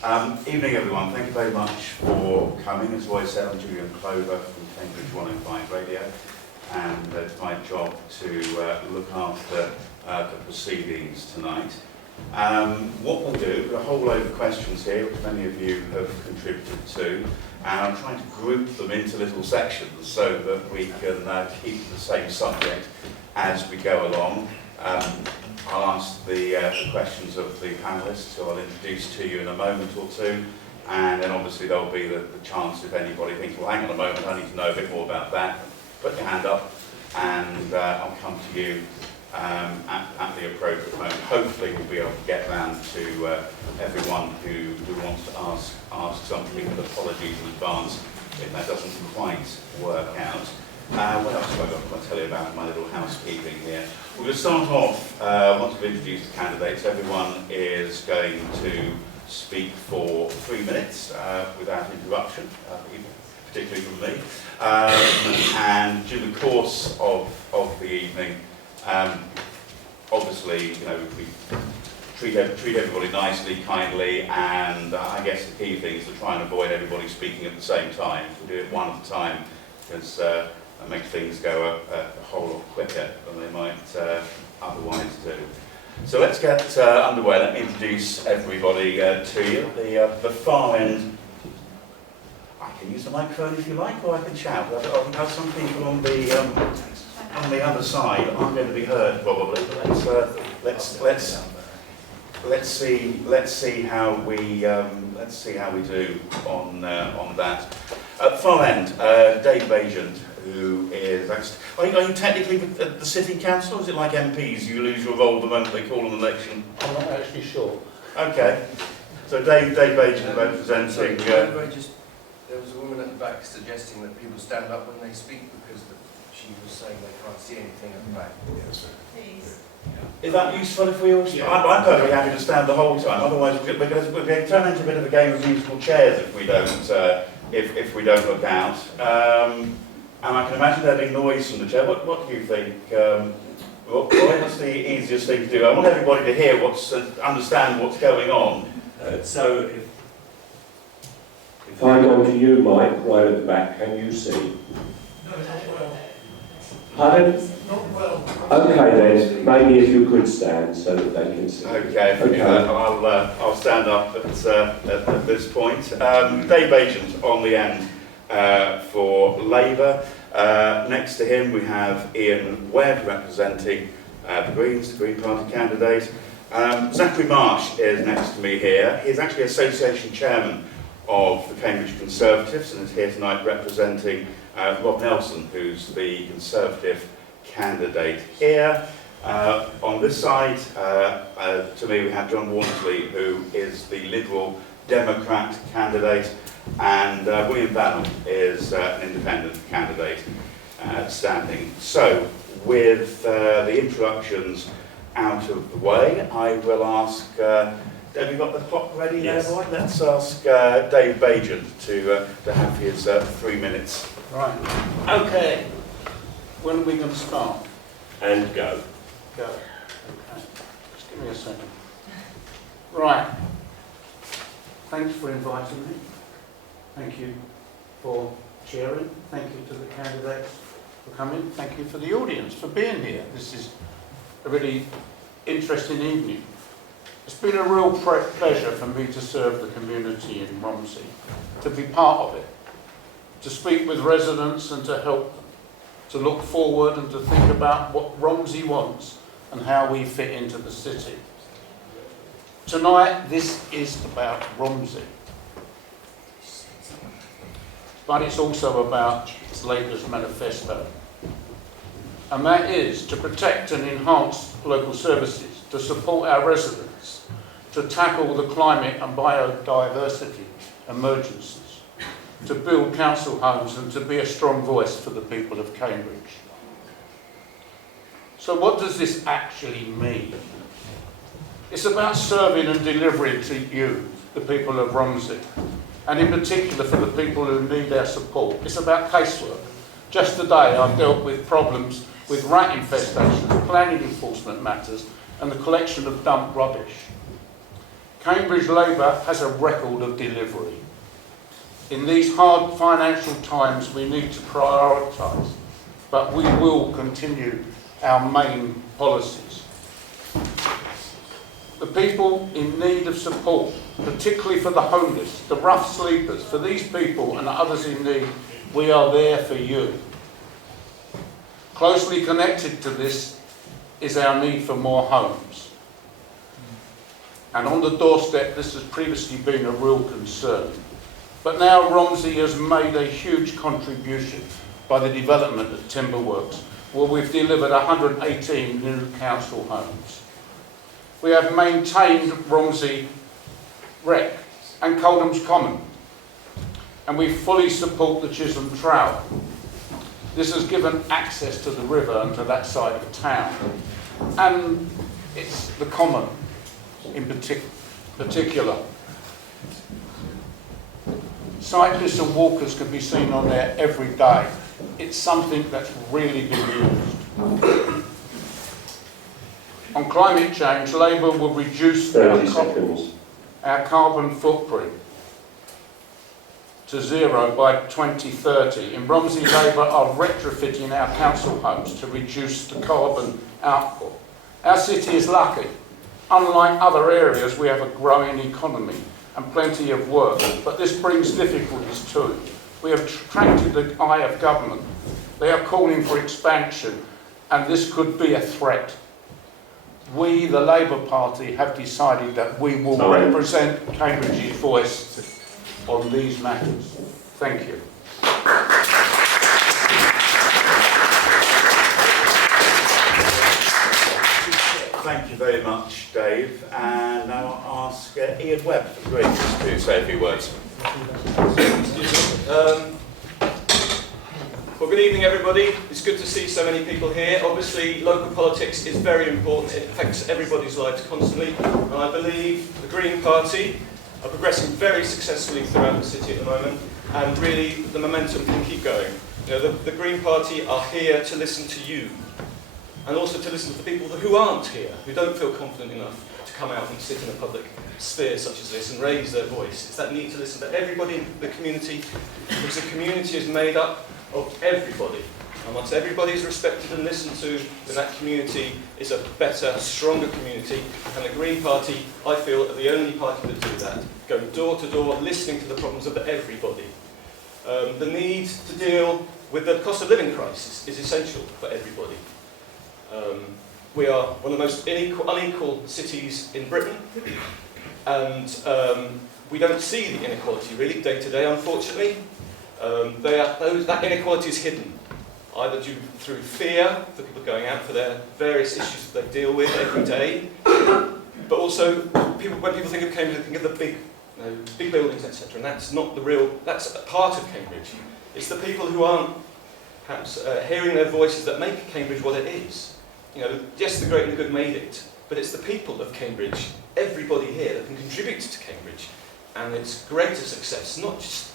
Evening everyone, thank you very much for coming. As I said, I'm Julian Clover from Cambridge 105 Radio, and it's my job to look after the proceedings tonight. What we'll do, we've got a whole load of questions here, which many of you have contributed to, and I'm trying to group them into little sections so that we can keep the same subject as we go along. I'll ask the questions of the panellists, who I'll introduce to you in a moment or two, and then obviously there'll be the chance if anybody thinks, well, hang on a moment, I need to know a bit more about that, put your hand up, and I'll come to you at the appropriate moment. Hopefully we'll be able to get round to everyone who wants to ask something, with apologies in advance if that doesn't quite work out. What else have I got to tell you about my little housekeeping here? We're going to start off, once we've introduced the candidates, everyone is going to speak for 3 minutes without interruption, particularly from me. And during the course of the evening, obviously, you know, we treat everybody nicely, kindly, and I guess the key thing is to try and avoid everybody speaking at the same time. We do it one at a time, because that makes things go a whole lot quicker than they might otherwise do. So let's get underway. Let me introduce everybody to you. The far end, I can use the microphone if you like, or I can shout. I've had some people on the other side aren't going to be heard probably. But let's see how we do on that. At the far end, Dave Baigant, who is are you technically the sitting councillor, or is it like MPs? You lose your role the moment they call an election? I'm not actually sure. Okay. So Dave Baigant representing. There was a woman at the back suggesting that people stand up when they speak because she was saying they can't see anything at the back. Please. Is that useful if we all... Yeah. I'm perfectly happy to stand the whole time, otherwise we're going to turn into a bit of a game of musical chairs if we don't look out. And I can imagine there being noise from the chair. What do you think? What's the easiest thing to do? I want everybody to hear understand what's going on. So if I go to you, Mike, right at the back, can you see? No, not well. Pardon? Not well. Okay then, maybe if you could stand so that they can see. Okay. I'll stand up at this point. Dave Baigant on the end for Labour. Next to him we have Iain Webb representing the Greens, the Green Party candidate. Zachary Marsh is next to me here. He's actually association chairman of the Cambridge Conservatives and is here tonight representing Rob Nelson, who's the Conservative candidate here. On this side, to me, we have John Walmsley, who is the Liberal Democrat candidate, and William Bannell is an independent candidate standing. So, with the introductions out of the way, I will ask, have you got the clock ready there, boy? Let's ask Dave Baigant to have his 3 minutes. Right. Okay. When are we going to start? And go. Go. Okay. Just give me a second. Right. Thanks for inviting me. Thank you for sharing. Thank you to the candidates for coming. Thank you for the audience for being here. This is a really interesting evening. It's been a real pleasure for me to serve the community in Romsey, to be part of it, to speak with residents and to help them, to look forward and to think about what Romsey wants and how we fit into the city. Tonight, this is about Romsey, but it's also about Labour's manifesto, and that is to protect and enhance local services, to support our residents, to tackle the climate and biodiversity emergencies, to build council homes and to be a strong voice for the people of Cambridge. So what does this actually mean? It's about serving and delivering to you, the people of Romsey, and in particular for the people who need our support. It's about casework. Just today I've dealt with problems with rat infestations, planning enforcement matters, and the collection of dumped rubbish. Cambridge Labour has a record of delivery. In these hard financial times, we need to prioritise, but we will continue our main policies. The people in need of support, particularly for the homeless, the rough sleepers, for these people and others in need, we are there for you. Closely connected to this is our need for more homes. And on the doorstep, this has previously been a real concern. But now Romsey has made a huge contribution by the development of Timberworks, where we've delivered 118 new council homes. We have maintained Romsey Rec and Coldham's Common, and we fully support the Chisholm Trail. This has given access to the river and to that side of town, and it's the common in particular. Cyclists and walkers can be seen on there every day. It's something that's really been used. On climate change, Labour will reduce 30 seconds. our carbon footprint to zero by 2030. In Romsey, Labour are retrofitting our council homes to reduce the carbon output. Our city is lucky. Unlike other areas, we have a growing economy and plenty of work, but this brings difficulties too. We have attracted the eye of government. They are calling for expansion, and this could be a threat. We, the Labour Party, have decided that we will represent Cambridge's voice on these matters. Thank you. Thank you very much, Dave. And now I'll ask Iain Webb from Cambridge to say a few words. Well, good evening, everybody. It's good to see so many people here. Obviously, local politics is very important. It affects everybody's lives constantly. And I believe the Green Party are progressing very successfully throughout the city at the moment. And really, the momentum can keep going. You know, the Green Party are here to listen to you. And also to listen to the people who aren't here, who don't feel confident enough to come out and sit in a public sphere such as this and raise their voice. It's that need to listen to everybody in the community, because the community is made up of everybody. And once everybody is respected and listened to, then that community is a better, stronger community. And the Green Party, I feel, are the only party that do that. Going door to door, listening to the problems of everybody. The need to deal with the cost of living crisis is essential for everybody. We are one of the most unequal cities in Britain, and we don't see the inequality really day to day, unfortunately. That inequality is hidden, either through fear for people going out for their various issues that they deal with every day, but also when people think of Cambridge, they think of the big buildings, etc. And that's not that's a part of Cambridge. It's the people who aren't perhaps hearing their voices that make Cambridge what it is. You know, yes, the great and the good made it, but it's the people of Cambridge, everybody here, that can contribute to Cambridge and its greater success, not just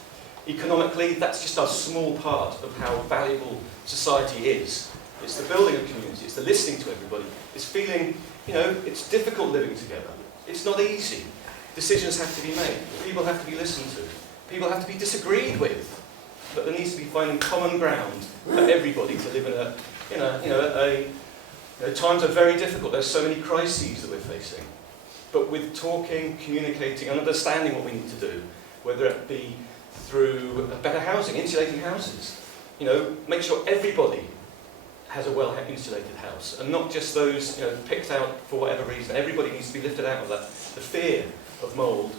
economically. That's just a small part of how valuable society is. It's the building of community, it's the listening to everybody, it's feeling, it's difficult living together. It's not easy. Decisions have to be made, people have to be listened to, people have to be disagreed with, but there needs to be finding common ground for everybody to live in times are very difficult. There's so many crises that we're facing. But with talking, communicating, and understanding what we need to do, whether it be through better housing, insulating houses, make sure everybody has a well-insulated house, and not just those picked out for whatever reason. Everybody needs to be lifted out of that, the fear of mould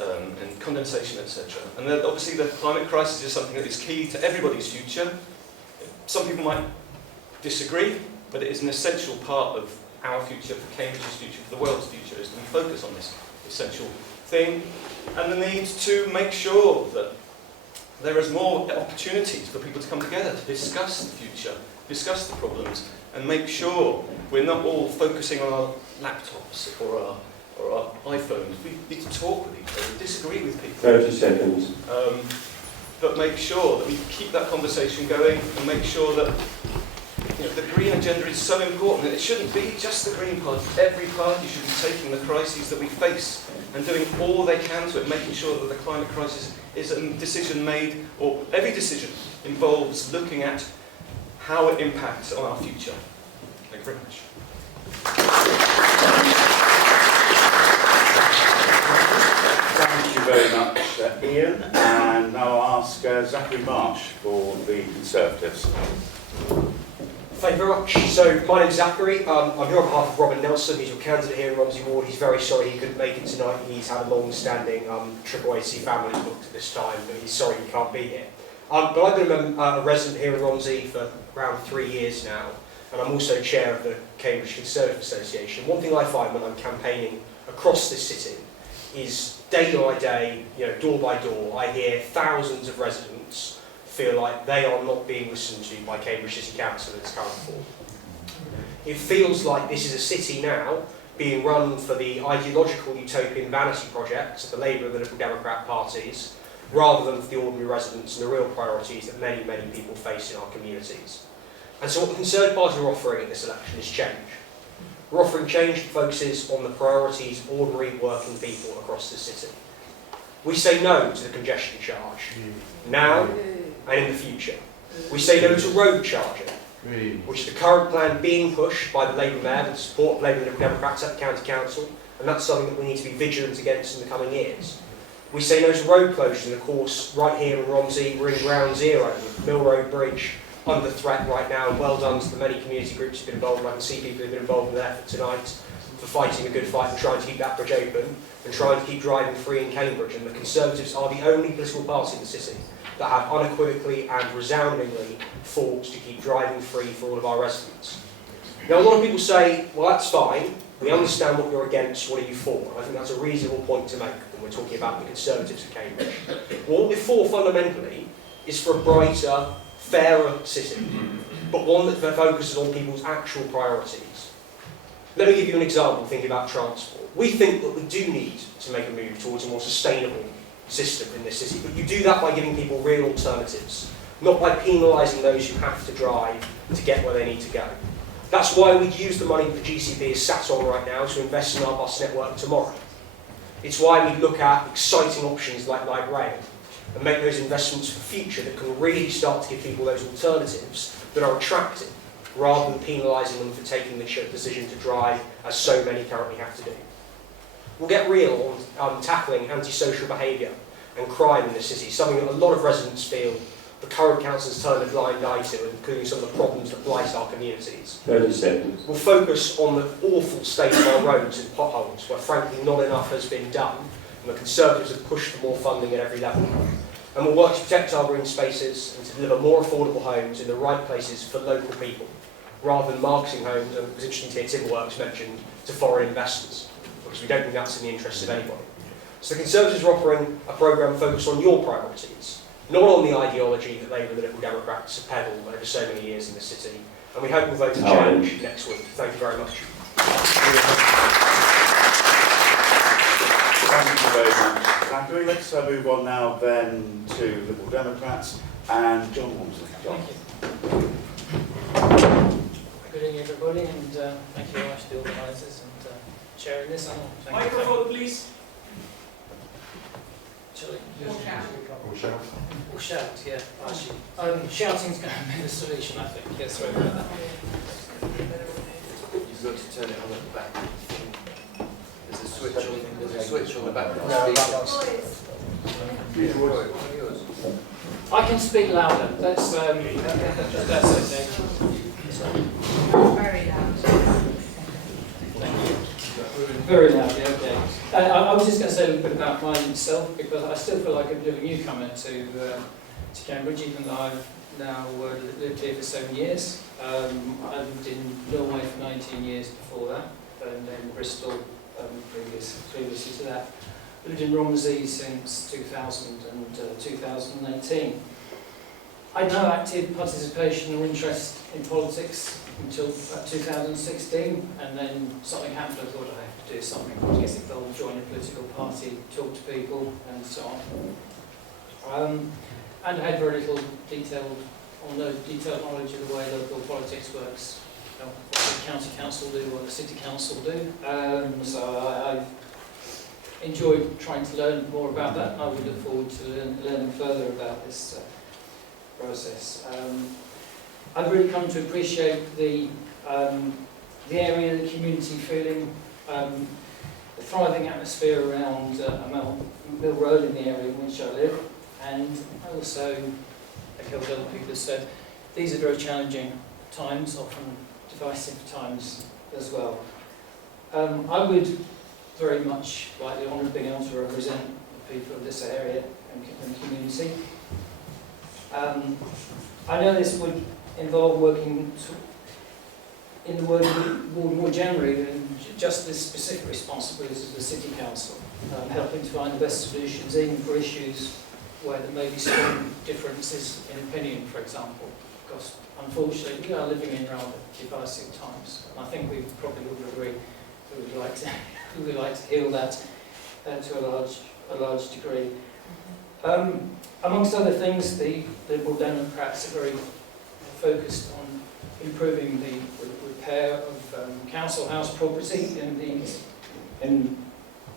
and condensation, etc. And then obviously the climate crisis is something that is key to everybody's future. Some people might disagree, but it is an essential part of our future, for Cambridge's future, for the world's future, is that we focus on this essential thing. And the need to make sure that there is more opportunities for people to come together to discuss the future, discuss the problems, and make sure we're not all focusing on our laptops or our iPhones. We need to talk with each other, disagree with people. 30 seconds. But make sure that we keep that conversation going, and make sure that the green agenda is so important, and it shouldn't be just the Green Party. Every party should be taking the crises that we face and doing all they can to it, making sure that the climate crisis is a decision made, or every decision involves looking at how it impacts on our future. Thank you very much. Thank you very much, Iain. And now I'll ask Zachary Marsh for the Conservatives. Thank you very much. So, my name's Zachary. I'm here on behalf of Robin Nelson. He's your candidate here in Romsey Ward. He's very sorry he couldn't make it tonight. He's had a long-standing AAAC family booked at this time, but he's sorry he can't be here. But I've been a resident here in Romsey for around 3 years now, and I'm also chair of the Cambridge Conservative Association. One thing I find when I'm campaigning across this city is day by day, door by door, I hear thousands of residents feel like they are not being listened to by Cambridge City Council in its current form. It feels like this is a city now being run for the ideological utopian vanity projects of the Labour and the Liberal Democrat parties, rather than for the ordinary residents and the real priorities that many, many people face in our communities. And so what the Conservative Party are offering in this election is change. We're offering change that focuses on the priorities of ordinary working people across the city. We say no to the congestion charge, now and in the future. We say no to road charging, which is the current plan being pushed by the Labour Mayor with the support of Labour and Liberal Democrats at the County Council, and that's something that we need to be vigilant against in the coming years. We say no to road closures, and of course, right here in Romsey, we're in ground zero, with Mill Road Bridge under threat right now, and well done to the many community groups who've been involved, and I can see people who've been involved in the effort tonight for fighting a good fight and trying to keep that bridge open, and trying to keep driving free in Cambridge. And the Conservatives are the only political party in the city that have unequivocally and resoundingly fought to keep driving free for all of our residents. Now, a lot of people say, well, that's fine, we understand what you're against, what are you for? And I think that's a reasonable point to make when we're talking about the Conservatives of Cambridge. Well, what we're for fundamentally is for a brighter, fairer city, but one that focuses on people's actual priorities. Let me give you an example thinking about transport. We think that we do need to make a move towards a more sustainable system in this city, but you do that by giving people real alternatives, not by penalising those who have to drive to get where they need to go. That's why we use the money that the GCP is sat on right now to invest in our bus network tomorrow. It's why we look at exciting options like light rail and make those investments for the future that can really start to give people those alternatives that are attractive, rather than penalising them for taking the decision to drive, as so many currently have to do. We'll get real on tackling antisocial behaviour and crime in the city, something that a lot of residents feel the current council has turned a blind eye to, including some of the problems that blight our communities. 30 seconds. We'll focus on the awful state of our roads and potholes, where frankly not enough has been done, and the Conservatives have pushed for more funding at every level. And we'll work to protect our green spaces and to deliver more affordable homes in the right places for local people, rather than marketing homes, and it was interesting to hear Timberworks mentioned, to foreign investors, because we don't think that's in the interests of anybody. So the Conservatives are offering a programme focused on your priorities, not on the ideology that Labour and the Liberal Democrats have peddled over so many years in the city. And we hope we'll vote to change next week. Thank you very much. Thank you very much, Zachary. Let's move on now then to Liberal Democrats and John Walmsley. John. Good evening, everybody, and thank you very much to the organisers and chairing this. Microphone, please. Or shout, yeah, actually. Shouting's going to be the solution, I think. Yes, sorry about that. You've got to turn it on at the back. There's a switch on the back of the speaker. I can speak louder. That's okay. Very loud. Thank you. Very loud, yeah, okay. I was just going to say a little bit about myself, because I still feel like a bit of a newcomer to Cambridge, even though I've now lived here for 7 years. I lived in Norway for 19 years before that, and then Bristol previously to that. I lived in Romsey since 2000 and 2018. I had no active participation or interest in politics until about 2016, and then something happened. I thought I have to do something to get involved, join a political party, talk to people, and so on. And I had very little detailed knowledge of the way local politics works, what the county council do, what the city council do. So enjoyed trying to learn more about that, and I would look forward to learning further about this process. I've really come to appreciate the area, the community feeling, the thriving atmosphere around Mill Road in the area in which I live, and I also echo what other people have said. These are very challenging times, often divisive times as well. I would very much like the honour of being able to represent the people of this area and community. I know this would involve working in the ward more generally than just the specific responsibilities of the City Council, helping to find the best solutions even for issues where there may be strong differences in opinion, for example, because unfortunately we are living in rather divisive times, and I think we probably would agree that we would like to heal that to a large degree. Amongst other things, the Liberal Democrats are very focused on improving the repair of council house property in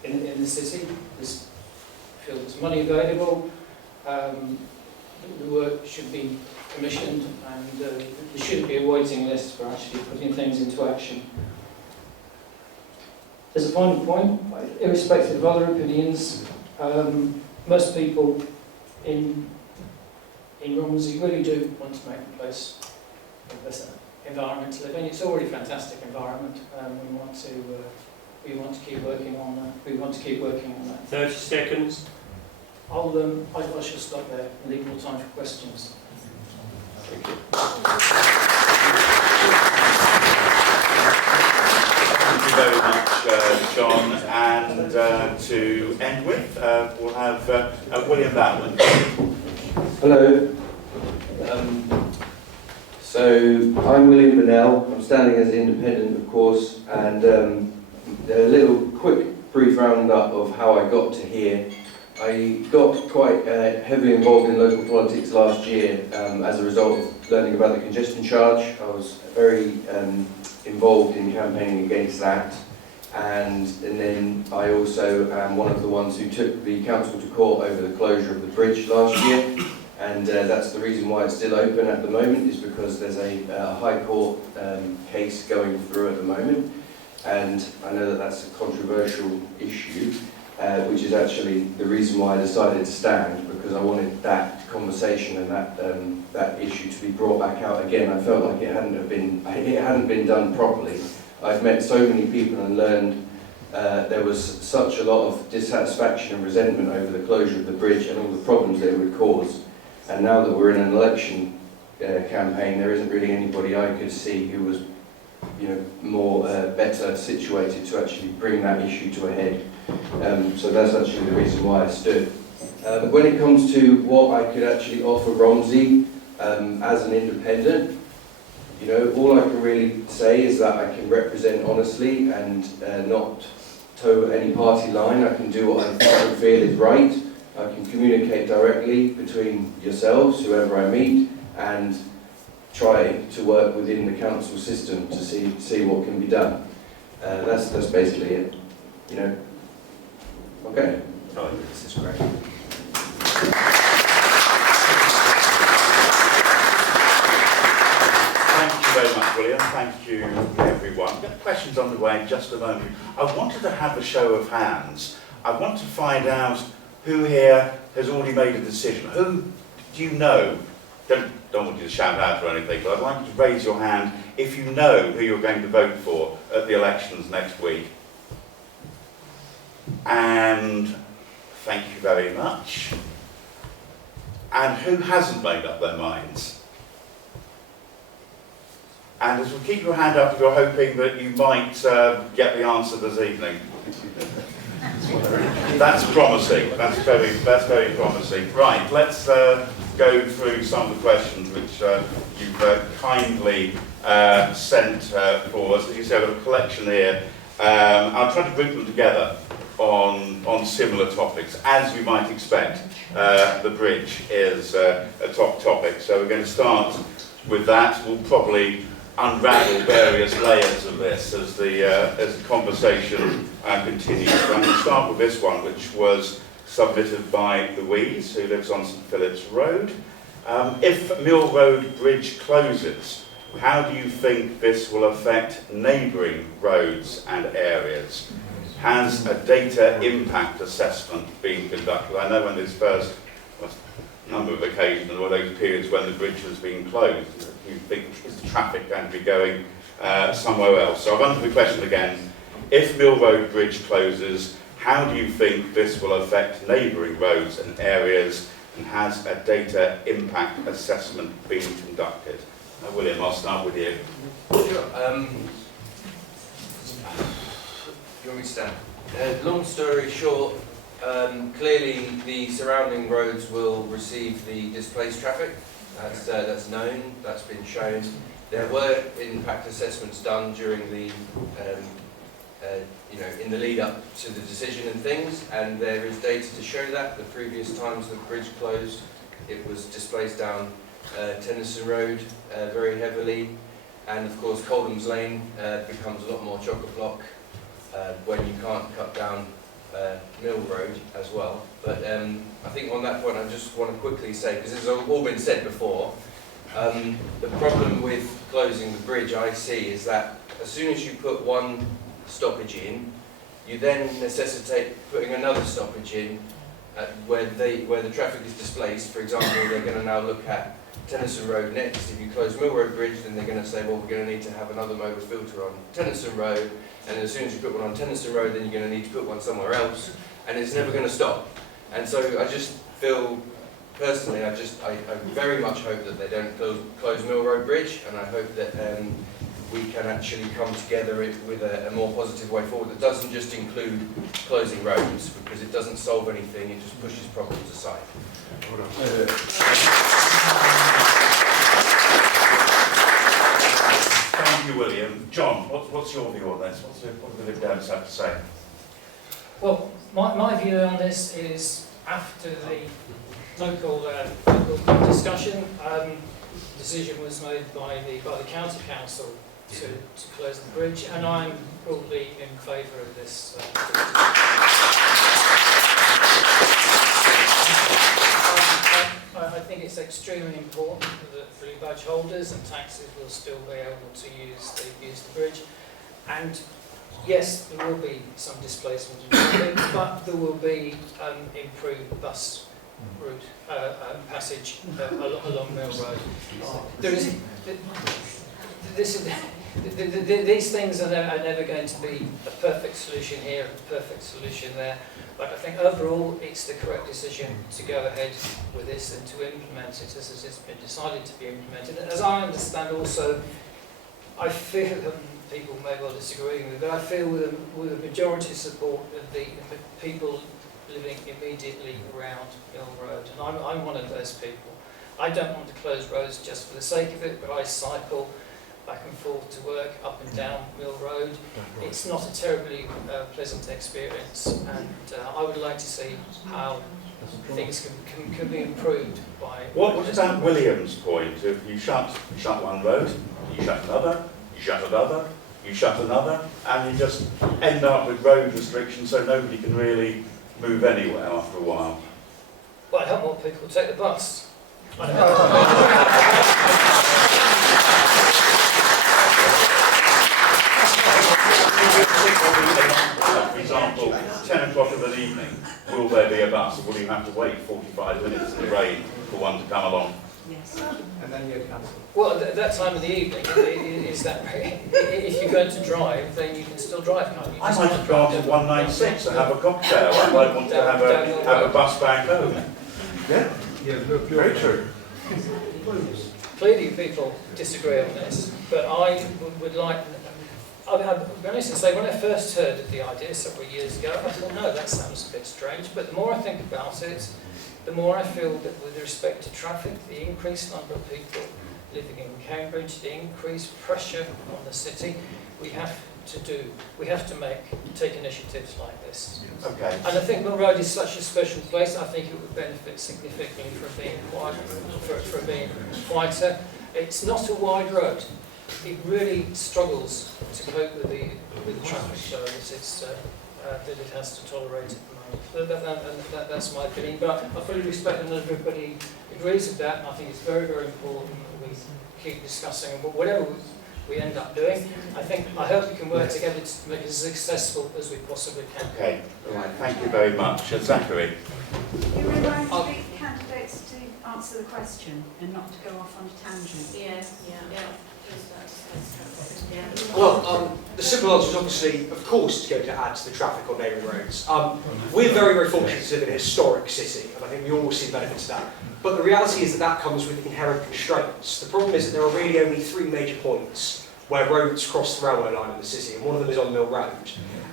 the city. There's feel there's money available. The work should be commissioned, and there shouldn't be a waiting list for actually putting things into action. As a final point, irrespective of other opinions, most people in Romsey really do want to make the place a better environment to live in. It's already a fantastic environment. We want to keep working on that. We want to keep working on that. 30 seconds. I shall stop there and leave more time for questions. Thank you. Thank you very much, John. And to end with, we'll have William Bannell. Hello. So I'm William Bannell. I'm standing as independent, of course, and a little quick brief roundup of how I got to here. I got quite heavily involved in local politics last year as a result of learning about the congestion charge. I was very involved in campaigning against that, and then I also am one of the ones who took the council to court over the closure of the bridge last year, and that's the reason why it's still open at the moment, is because there's a High Court case going through at the moment, and I know that that's a controversial issue. Which is actually the reason why I decided to stand, because I wanted that conversation and that issue to be brought back out again. I felt like it hadn't been done properly. I've met so many people and learned there was such a lot of dissatisfaction and resentment over the closure of the bridge and all the problems that it would cause. And now that we're in an election campaign, there isn't really anybody I could see who was, more better situated to actually bring that issue to a head. So that's actually the reason why I stood. When it comes to what I could actually offer Romsey as an independent, all I can really say is that I can represent honestly and not toe any party line. I can do what I feel is right. I can communicate directly between yourselves, whoever I meet, and try to work within the council system to see what can be done. That's basically it. Okay. Oh, this is great. Thank you very much, William. Thank you, everyone. We've got questions on the way in just a moment. I wanted to have a show of hands. I want to find out who here has already made a decision. Who do you know? Don't want you to shout out or anything, but I'd like you to raise your hand if you know who you're going to vote for at the elections next week. And thank you very much. And who hasn't made up their minds? And as we keep your hand up, you're hoping that you might get the answer this evening. That's promising. That's very promising. Right, let's go through some of the questions which you've kindly sent for us. As you said, a collection here. I'll try to group them together on similar topics. As you might expect, the bridge is a top topic, so we're going to start with that. We'll probably unravel various layers of this as the conversation continues. I'm going to start with this one, which was submitted by Louise, who lives on St Philip's Road. If Mill Road Bridge closes, how do you think this will affect neighbouring roads and areas? Has a data impact assessment been conducted? I know when this first number of occasions, there were those periods when the bridge was being closed. You think, is the traffic going to be going somewhere else? So I've answered the question again. If Mill Road Bridge closes, how do you think this will affect neighbouring roads and areas, and has a data impact assessment been conducted? William, I'll start with you. Sure. You want me to stand? Long story short, clearly the surrounding roads will receive the displaced traffic. That's known, that's been shown. There were impact assessments done during the, in the lead up to the decision and things, and there is data to show that. The previous times the bridge closed, it was displaced down Tennyson Road very heavily, and of course Coldham's Lane becomes a lot more chock-a-block when you can't cut down Mill Road as well. But I think on that point I just want to quickly say, because it's all been said before, the problem with closing the bridge I see is that as soon as you put one stoppage in, you then necessitate putting another stoppage in where the traffic is displaced. For example, they're going to now look at Tennyson Road next. If you close Mill Road Bridge, then they're going to say, well, we're going to need to have another modal filter on Tennyson Road, and as soon as you put one on Tennyson Road, then you're going to need to put one somewhere else, and it's never going to stop. And so I just feel, personally, I very much hope that they don't close Mill Road Bridge, and I hope that we can actually come together with a more positive way forward that doesn't just include closing roads, because it doesn't solve anything, it just pushes problems aside. Thank you, William. John, what's your view on this? What do the Dems have to say? Well, my view on this is after the local discussion, decision was made by the county council to close the bridge, and I'm broadly in favour of this. I think it's extremely important that blue badge holders and taxis will still be able to use the bridge. And yes, there will be some displacement in traffic, but there will be improved bus route passage along Mill Road. There is these things are never going to be a perfect solution here, a perfect solution there. But I think overall it's the correct decision to go ahead with this and to implement it as it's been decided to be implemented. And as I understand also, I feel, people may well disagree with me, but I feel with a majority support of the people living immediately around Mill Road. And I'm one of those people. I don't want to close roads just for the sake of it, but I cycle back and forth to work, up and down Mill Road. It's not a terribly pleasant experience, and I would like to see how things can be improved by... What about William's point? If you shut one road, you shut another, you shut another, you shut another, and you just end up with road restrictions so nobody can really move anywhere after a while? Well, I help more people take the bus. For example, 10 o'clock of an evening, will there be a bus, or will you have to wait 45 minutes in the rain for one to come along? Yes. And then you cancel. Well, at that time of the evening, is that if you're going to drive, then you can still drive, can't you? I might have gone to 196 and have a cocktail. I might want to have a bus back home. Yeah? Yeah, very true. Clearly people disagree on this, but I would like... I'll be honest and say, when I first heard of the idea several years ago, I thought, no, that sounds a bit strange. But the more I think about it, the more I feel that with respect to traffic, the increased number of people living in Cambridge, the increased pressure on the city, we have to take initiatives like this. Okay. And I think Mill Road is such a special place. I think it would benefit significantly from being quieter. It's not a wide road. it really struggles to cope with the traffic show that it has to tolerate at the moment. That's my opinion, but I fully respect that everybody agrees with that. I think it's very, very important that we keep discussing whatever we end up doing. I hope we can work together to make it as successful as we possibly can. Okay, all right, thank you very much. Zachary? You remind the candidates to answer the question and not to go off on a tangent. Yeah. Well, the simple answer is obviously, of course, it's going to add to the traffic on neighbouring roads. We're very, very fortunate to live in a historic city, and I think we all see the benefits of that. But the reality is that comes with inherent constraints. The problem is that there are really only 3 major points where roads cross the railway line in the city, and one of them is on Mill Road.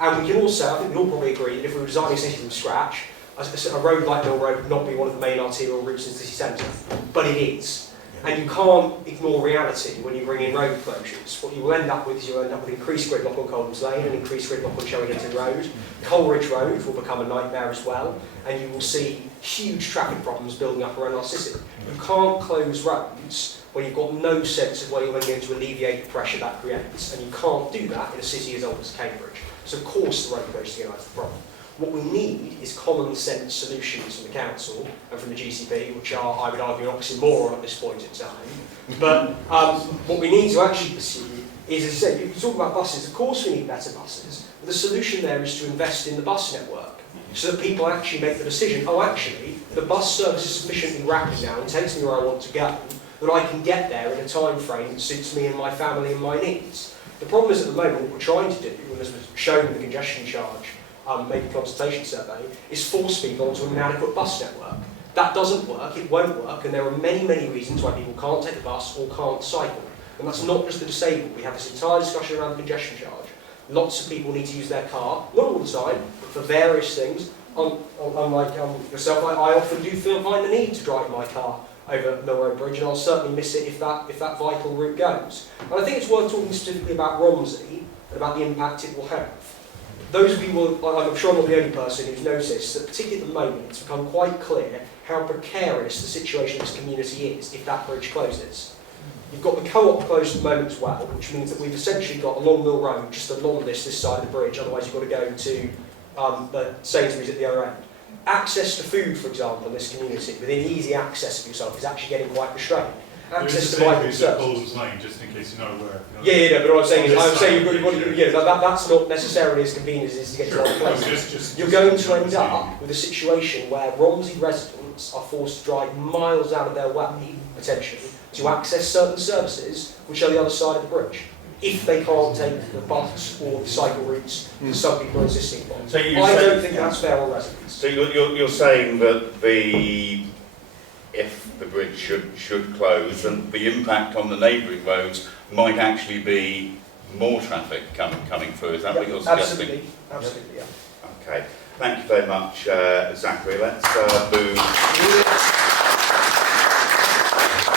And we can also, I think we all probably agree, that if we were designing a city from scratch, a road like Mill Road would not be one of the main arterial routes in the city centre, but it is. And you can't ignore reality when you bring in road closures. What you will end up with is you'll end up with increased gridlock on Coldham's Lane and increased gridlock on Sherrington Road. Coleridge Road will become a nightmare as well, and you will see huge traffic problems building up around our city. You can't close roads when you've got no sense of where you're going to alleviate the pressure that creates, and you can't do that in a city as old as Cambridge. So of course the road closures are going to have the problem. What we need is common sense solutions from the council and from the GCP, which are, I would argue, an oxymoron at this point in time. But what we need to actually pursue is, as I said, you talk about buses, of course we need better buses, but the solution there is to invest in the bus network so that people actually make the decision, oh actually, the bus service is sufficiently rapid now and takes me where I want to go, that I can get there in a time frame that suits me and my family and my needs. The problem is at the moment what we're trying to do, and as was shown in the congestion charge, maybe consultation survey, is force people onto an inadequate bus network. That doesn't work, it won't work, and there are many, many reasons why people can't take a bus or can't cycle. And that's not just the disabled. We have this entire discussion around the congestion charge. Lots of people need to use their car, not all the time, but for various things. Unlike yourself, I often do find the need to drive my car over Mill Road Bridge, and I'll certainly miss it if that vital route goes. And I think it's worth talking specifically about Romsey and about the impact it will have. Those of you will, I'm sure I'm not the only person who's noticed that particularly at the moment it's become quite clear how precarious the situation of this community is if that bridge closes. You've got the co-op closed at the moment as well, which means that we've essentially got along Mill Road, just along this side of the bridge, otherwise you've got to go to the Sainsbury's at the other end. Access to food, for example, in this community, within easy access of yourself, is actually getting quite restrained. Access to vital services. Just in case you know where. Yeah, but what I'm saying is, that's not necessarily as convenient as it is to get to other places. You're going to end up with a situation where Romsey residents are forced to drive miles out of their way, potentially, to access certain services which are the other side of the bridge, if they can't take the bus or the cycle routes that some people are insisting upon. So I don't think that's fair on residents. So you're saying that if the bridge should close, and the impact on the neighbouring roads might actually be more traffic coming through. Is that what you're suggesting? Absolutely, yeah. Okay, thank you very much, Zachary. Let's move.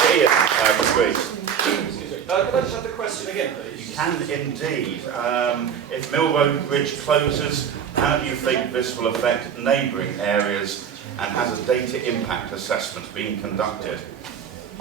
Iain, please. Could I just have the question again, please? You can indeed. If Mill Road Bridge closes, how do you think this will affect neighbouring areas, and has a data impact assessment been conducted?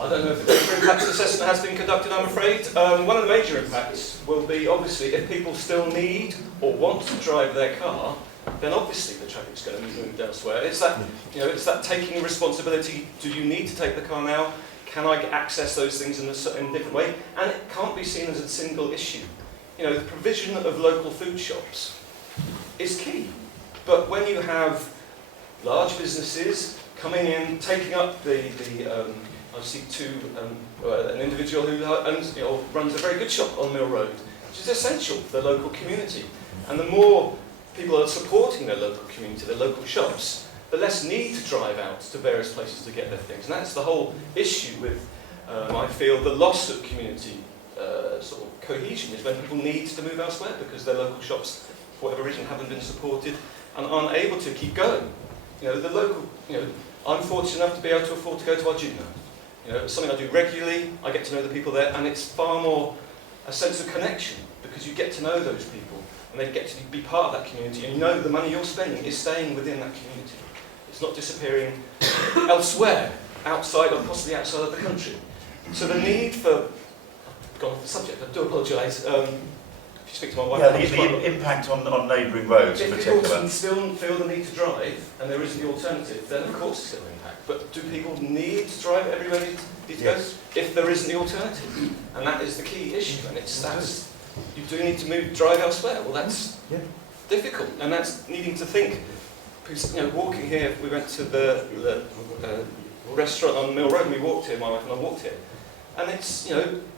I don't know if the data impact assessment has been conducted, I'm afraid. One of the major impacts will be, obviously, if people still need or want to drive their car, then obviously the traffic's going to be moved elsewhere. It's that, it's that taking responsibility. Do you need to take the car now? Can I access those things in a different way? And it can't be seen as a single issue. The provision of local food shops is key. But when you have large businesses coming in, taking up I see an individual who owns, runs a very good shop on Mill Road, which is essential for the local community. And the more people are supporting their local community, their local shops, the less need to drive out to various places to get their things. And that's the whole issue with, I feel, the loss of community sort of cohesion, is when people need to move elsewhere because their local shops, for whatever reason, haven't been supported and aren't able to keep going. The local, I'm fortunate enough to be able to afford to go to our gym now. It's something I do regularly, I get to know the people there, and it's far more a sense of connection because you get to know those people and they get to be part of that community, and the money you're spending is staying within that community. It's not disappearing elsewhere, outside or possibly outside of the country. So the need for, gone off the subject. I do apologise. If you speak to my wife, Yeah, the impact on neighbouring roads in if people particular. still feel the need to drive and there isn't the alternative, then of course it's going to impact. But do people need to drive everywhere they need to go if there isn't the alternative? And that is the key issue. And that's you do need to drive elsewhere. Well, that's difficult, and that's needing to think. Because, walking here, we went to the restaurant on Mill Road, and we walked here, my wife and I walked here. And it's,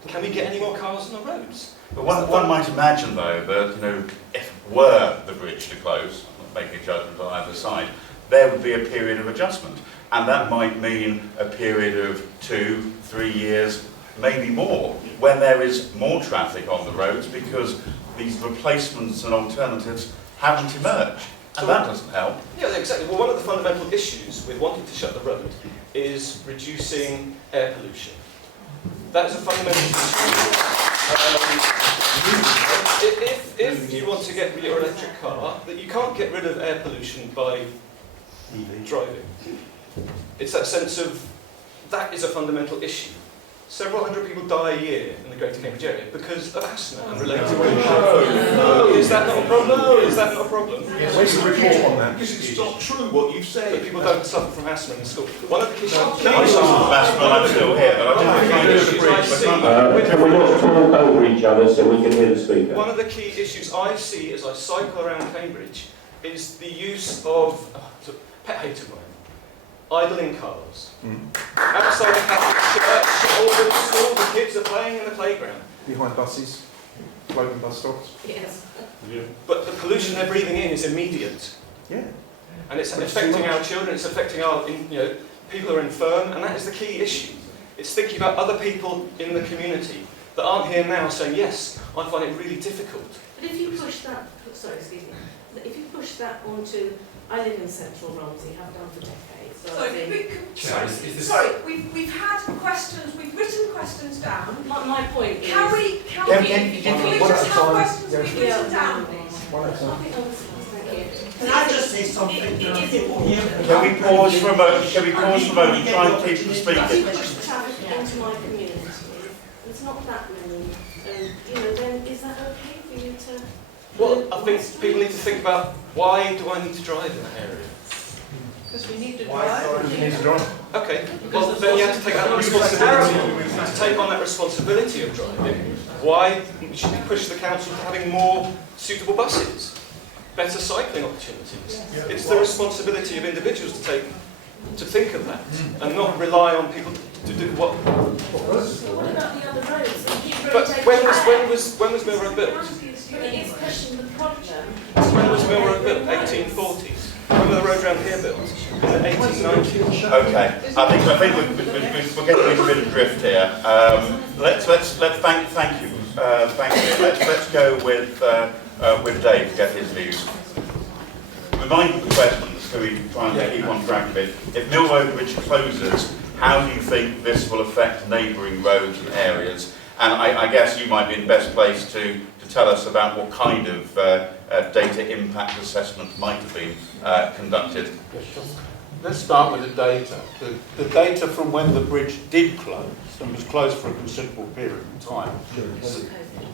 can we get any more cars on the roads? But one might imagine, though, that, if were the bridge to close, I'm not making a judgment on either side, there would be a period of adjustment. And that might mean a period of 2-3 years, maybe more, when there is more traffic on the roads because these replacements and alternatives haven't emerged. And that doesn't help. Yeah, exactly. Well, one of the fundamental issues with wanting to shut the road is reducing air pollution. That is a fundamental issue. If you want to get your electric car, that you can't get rid of air pollution by driving. It's that sense of, that is a fundamental issue. Several hundred people die a year in the Greater Cambridge area because of asthma and related conditions. No, is that not a problem? No, is that not a problem? Where's the report on that? Because it's not true what you've said. But people don't suffer from asthma in school. One of the issues. I suffer from asthma and I'm still here, but I Can we not talk over each other so we can hear the speaker? One of the key issues I see as I cycle around Cambridge is the use of, it's a pet hate of mine, idling cars. Outside the Catholic church, all the kids are playing in the playground. Behind buses, floating bus stops. Yes. But the pollution they're breathing in is immediate. Yeah. And it's affecting our children, it's affecting our, people who are infirm, and that is the key issue. It's thinking about other people in the community that aren't here now saying, yes, I find it really difficult. But if you push that, if you push that onto, I live in central Romsey, have done for decades. Sorry, we've had questions, we've written questions down. My point is... Can we just have questions we've written down, please? Can I just say something? Can we pause for a moment? Try and keep the speaking. If you push the traffic into my community, it's not that many, then is that okay for you to... Well, I think people need to think about, why do I need to drive in that area? Because we need to drive. Okay, well then you have to take that responsibility. To take on that responsibility of driving, why should we push the council to having more suitable buses? Better cycling opportunities. It's the responsibility of individuals to think of that and not rely on people to do what. So what about the other roads? But when was Mill Road built? But it is pushing the problem. When was Mill Road built? 1840s. When was the road around here built? In the 1890s. Okay, I think we're getting a bit of drift here. Let's thank you. Let's go with Dave to get his views. Remind the questions so we can try and keep on track of it. If Mill Road Bridge closes, how do you think this will affect neighbouring roads and areas? And I guess you might be in the best place to tell us about what kind of data impact assessment might have been conducted. Let's start with the data. The data from when the bridge did close, and was closed for a considerable period of time.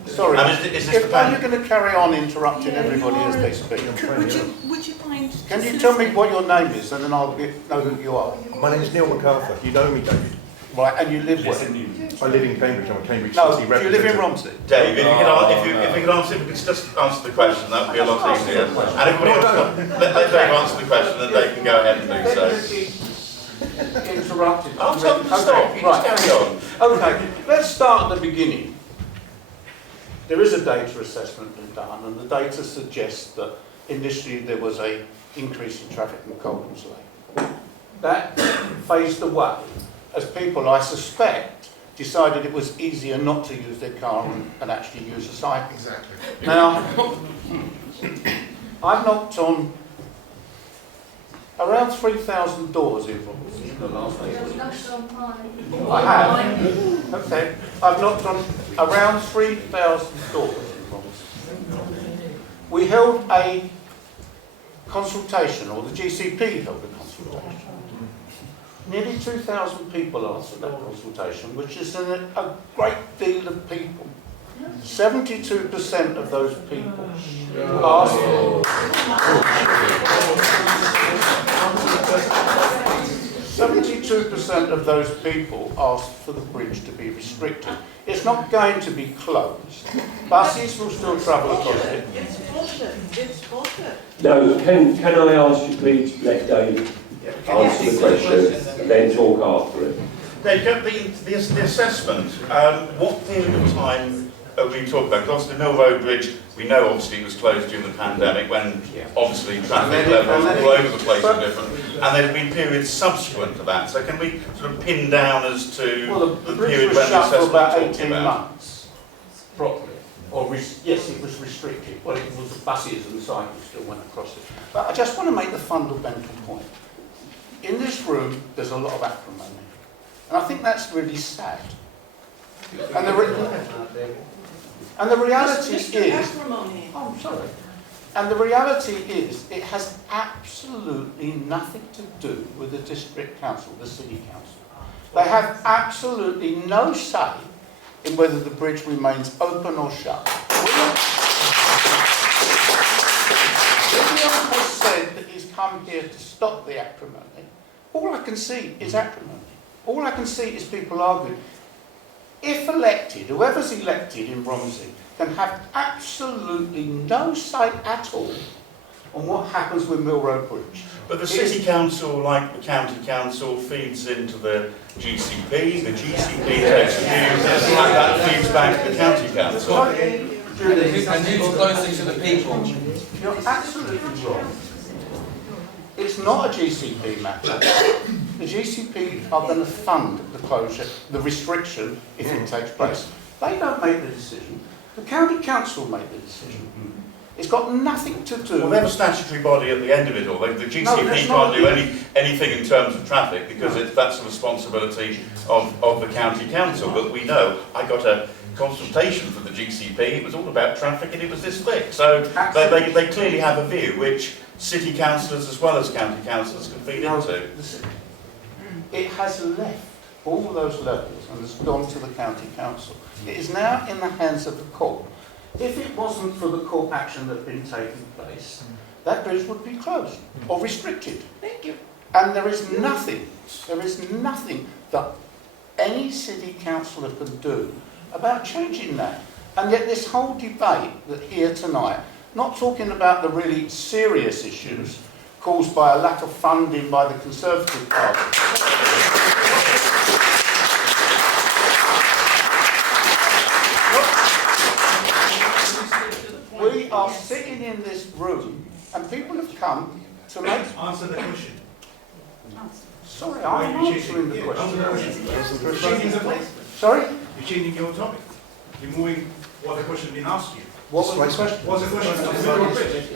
Sorry, is this are you going to carry on interrupting everybody as they speak? Would you mind... Can you tell me what your name is, and then I'll know who you are? My name is Neil MacArthur. You know me, David. Right, and you live where? I live in Cambridge. I'm a Cambridge No, City do you live in Romsey? Dave, if we could just answer the question, that would be a lot easier. And everybody else, let Dave answer the question, then Dave can go ahead and do so. Interrupted. I'll stop. You Right. just carry on. Okay, let's start at the beginning. There is a data assessment been done, and the data suggests that initially there was an increase in traffic in Walmsley. That phased away as people, I suspect, decided it was easier not to use their car and actually use a cycle. Exactly. Now, I've knocked on around 3,000 doors in the last 8 weeks. I have. Okay. I've knocked on around 3,000 doors in Romsey. We held a consultation, or the GCP held a consultation, Nearly 2,000 people answered that consultation, which is a great deal of people. 72% of those people asked. 72% of those people asked for the bridge to be restricted. It's not going to be closed. Buses will still travel across it. It's bullshit. It's bullshit. No, can I ask you please let Dave answer the question and then talk after it? Dave, the assessment, what period of time are we talking about? Because the Mill Road Bridge, we know obviously it was closed during the pandemic when obviously traffic levels all over the place are different, and there have been periods subsequent to that. So can we sort of pin down as to The the bridge period was when the shut for assessment about we're talking 18 about? months, properly. Or yes, it was restricted. Well, it was the buses and cycles still went across it. But I just want to make the fundamental point. In this room, there's a lot of acrimony. And I think that's really sad. And the reality is... Oh, I'm sorry. And the reality is, it has absolutely nothing to do with the district council, the city council. They have absolutely no say in whether the bridge remains open or shut. William has said that he's come here to stop the acrimony. All I can see is acrimony. All I can see is people arguing. If elected, whoever's elected in Romsey can have absolutely no say at all on what happens with Mill Road Bridge. But the city council, like the county council, feeds into the GCP. The GCP takes the views, and that feeds back to the county council. And who's closer to the people? You're absolutely wrong. It's not a GCP matter. The GCP are going to fund the closure, the restriction, if it takes place. They don't make the decision. The county council make the decision. It's got nothing to do... Well, they're a statutory body at the end of it all. The GCP can't do anything in terms of traffic because that's the responsibility of the county council. But we know, I got a consultation from the GCP, it was all about traffic and it was this thick. So they clearly have a view which city councillors as well as county councillors can feed into. It has left all those levels and has gone to the county council. It is now in the hands of the court. If it wasn't for the court action that had been taking place, that bridge would be closed or restricted. Thank you. And there is nothing that any city councillor can do about changing that. And yet this whole debate that here tonight, not talking about the really serious issues caused by a lack of funding by the Conservative Party. We are sitting in this room and people have come to make... Answer the question. Sorry, I'm answering the question. Sorry? You're changing your topic. You're moving what the question been asked you. What was the question? What's the question?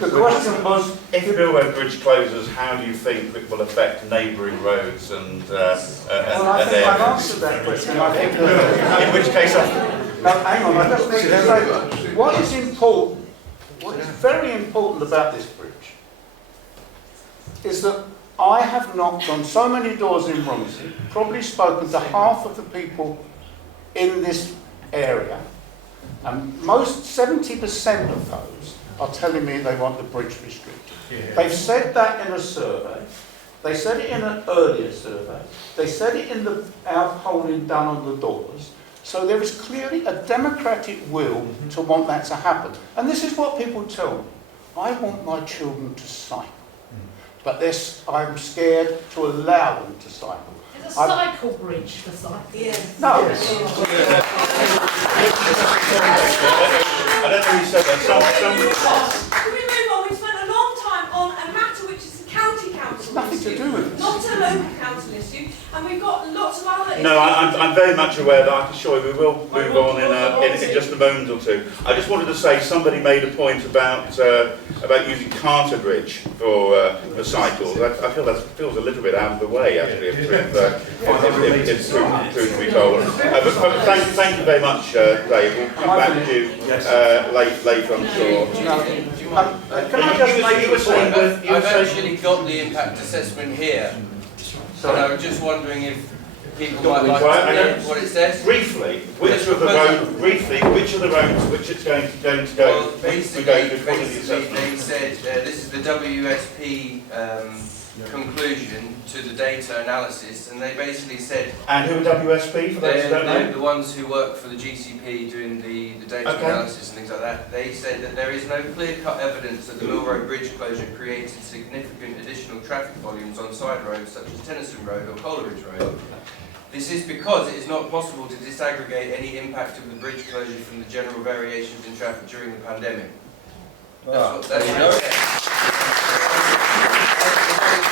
The question was, if the Mill Road Bridge closes, how do you think it will affect neighbouring roads and well, I think I've answered that question. I think in which case no, hang on, I just need to say, what is important, what is very important about this bridge is that I have knocked on so many doors in Romsey, probably spoken to half of the people in this area, and most 70% of those are telling me they want the bridge restricted. Yeah. They've said that in a survey. They said it in an earlier survey. They said it in our polling done on the doors. So there is clearly a democratic will to want that to happen. And this is what people tell me. I want my children to cycle. But I'm scared to allow them to cycle. It's a cycle bridge for cyclists. Yes. No. I don't know who said that. Can we move on? We've spent a long time on a matter which is a county council nothing issue, to do with it. not a local council issue, and we've got lots of other issues. No, I'm very much aware that I can assure you we will move on in just a moment or two. I just wanted to say somebody made a point about using Carter Bridge for cycles. I feel that feels a little bit out of the way actually, if truth to be told. But thank you very much, Dave. We'll come back to you later, I'm sure. Can I just make a point? I've actually got the impact assessment here. And I'm just wondering if people might like to know what it says. Briefly, which of the roads which it's going to go? Well, basically they said this is the WSP conclusion to the data analysis, and they basically said. And who are WSP for those who don't know? The ones who work for the GCP doing the data analysis and things like that. They said that there is no clear-cut evidence that the Mill Road bridge closure created significant additional traffic volumes on side roads such as Tennyson Road or Coleridge Road. This is because it is not possible to disaggregate any impact of the bridge closure from the general variations in traffic during the pandemic. That's what it said.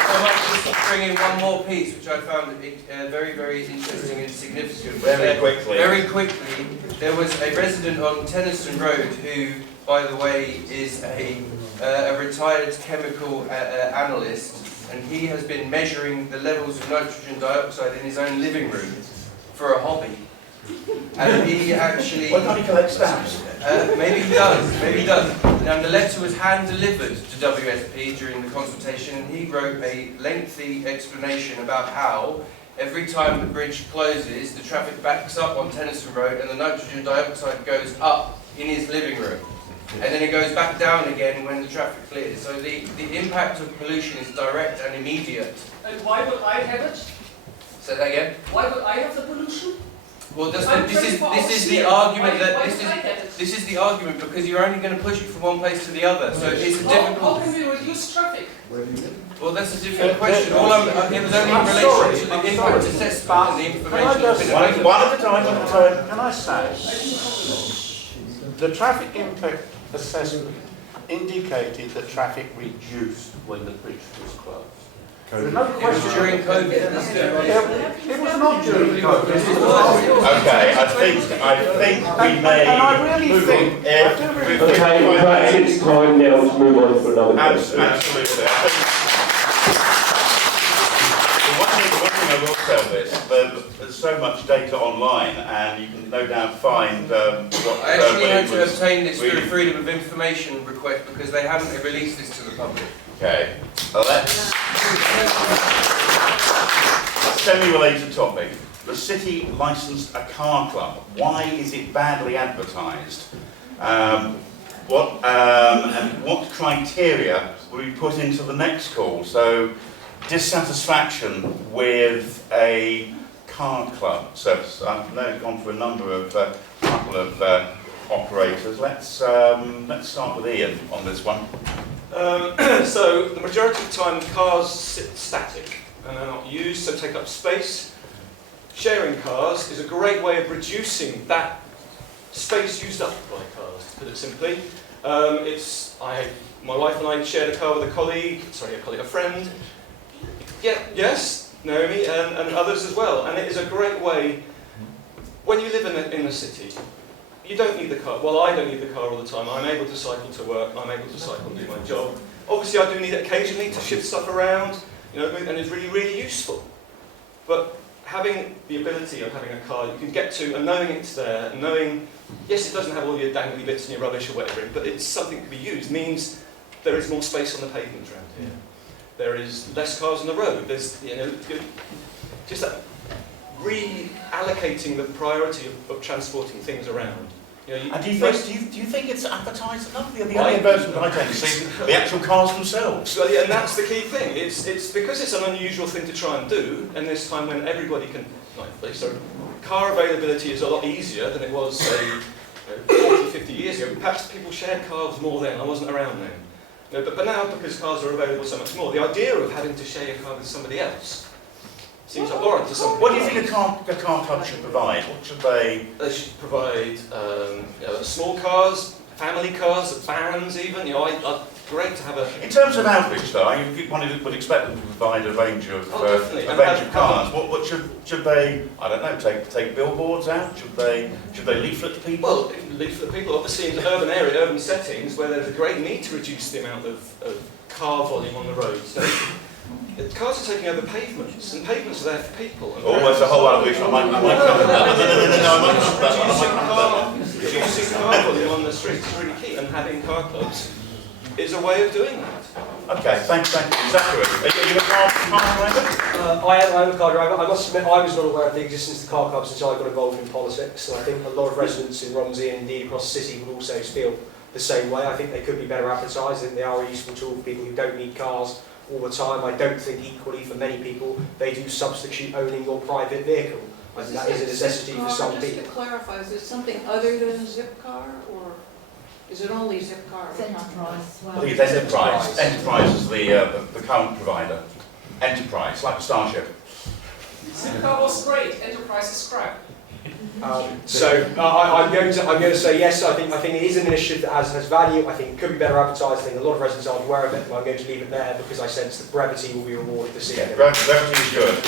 I might just bring in one more piece, which I found very, very interesting and significant. Very quickly, there was a resident on Tennyson Road who, by the way, is a retired chemical analyst, and he has been measuring the levels of nitrogen dioxide in his own living room for a hobby. And he actually... Why can't he collect stamps? Maybe he does. And the letter was hand-delivered to WSP during the consultation, and he wrote a lengthy explanation about how every time the bridge closes, the traffic backs up on Tennyson Road and the nitrogen dioxide goes up in his living room. And then it goes back down again when the traffic clears. So the impact of pollution is direct and immediate. And why would I have it? Say that again? Why would I have the pollution? Well, this is the argument this is the argument because you're only going to push it from one place to the other. So it's a difficult. How can we reduce traffic? Well, that's a different question. It was only in relation to the impact assessment and the information that's been available. One at a time. Can I say, the traffic impact assessment indicated that traffic reduced when the bridge was closed. There's no question. It was during COVID. It was not during COVID. Okay, I think we may. And I really think. Okay, perhaps it's time now to move on to another question. Absolutely. I think the one thing I will tell this, there's so much data online, and you can no doubt find what. I actually had to obtain this through a freedom of information request because they haven't released this to the public. Okay, let's. Semi-related topic. The city licensed a car club. Why is it badly advertised? And what criteria will be put into the next call? So, dissatisfaction with a car club service. I've now gone for a number of couple of operators. Let's start with Iain on this one. So the majority of the time cars sit static and are not used, so take up space. Sharing cars is a great way of reducing that space used up by cars, to put it simply. My wife and I shared a car with a friend. Yeah, yes, Naomi, and others as well. And it is a great way, when you live in the city, you don't need the car. Well, I don't need the car all the time. I'm able to cycle to work. I'm able to cycle and do my job. Obviously, I do need it occasionally to shift stuff around, and it's really, really useful. But having the ability of having a car you can get to and knowing it's there, and knowing, yes, it doesn't have all your dangly bits and your rubbish or whatever, but it's something to be used, means there is more space on the pavement around here. There is less cars on the road. There's, just that reallocating the priority of transporting things around. And do you think it's advertised enough? The only advertisement I tend to see the actual cars themselves. Well, yeah, and that's the key thing. It's because it's an unusual thing to try and do, and this time when everybody can, car availability is a lot easier than it was, say, 40, 50 years ago. Perhaps people shared cars more then. I wasn't around then. But now, because cars are available so much more, the idea of having to share your car with somebody else seems abhorrent to some people. What do you think a car club should provide? What should they? They should provide small cars, family cars, vans even. Great to have a... In terms of outreach though, one would expect them to provide a range of cars. What should they, I don't know, take billboards out? Should they leaflet people? Well, leaflet people, obviously in urban settings where there's a great need to reduce the amount of car volume on the roads. Cars are taking over pavements, and pavements are there for people. Almost a whole other issue. Reducing car volume on the streets is really key, and having car clubs is a way of doing that. Okay, thank you. Zachary, are you a car driver? I am a car driver. I must admit I was not aware of the existence of the car clubs until I got involved in politics, and I think a lot of residents in Romsey and indeed across the city would also feel the same way. I think they could be better advertised. I think they are a useful tool for people who don't need cars all the time. I don't think equally for many people they do substitute owning your private vehicle. I think that is a necessity for some Just people. to clarify, is it something other than a zip car, or is it only zip car? Enterprise. I think it's Enterprise. Enterprise is the current provider. Enterprise, like a Starship. Zip car was great, Enterprise is crap. I'm going to say yes. I think it is an initiative that has value. I think it could be better advertised. I think a lot of residents aren't aware of it, but I'm going to leave it there because I sense that brevity will be rewarded this evening. Yeah, brevity is good.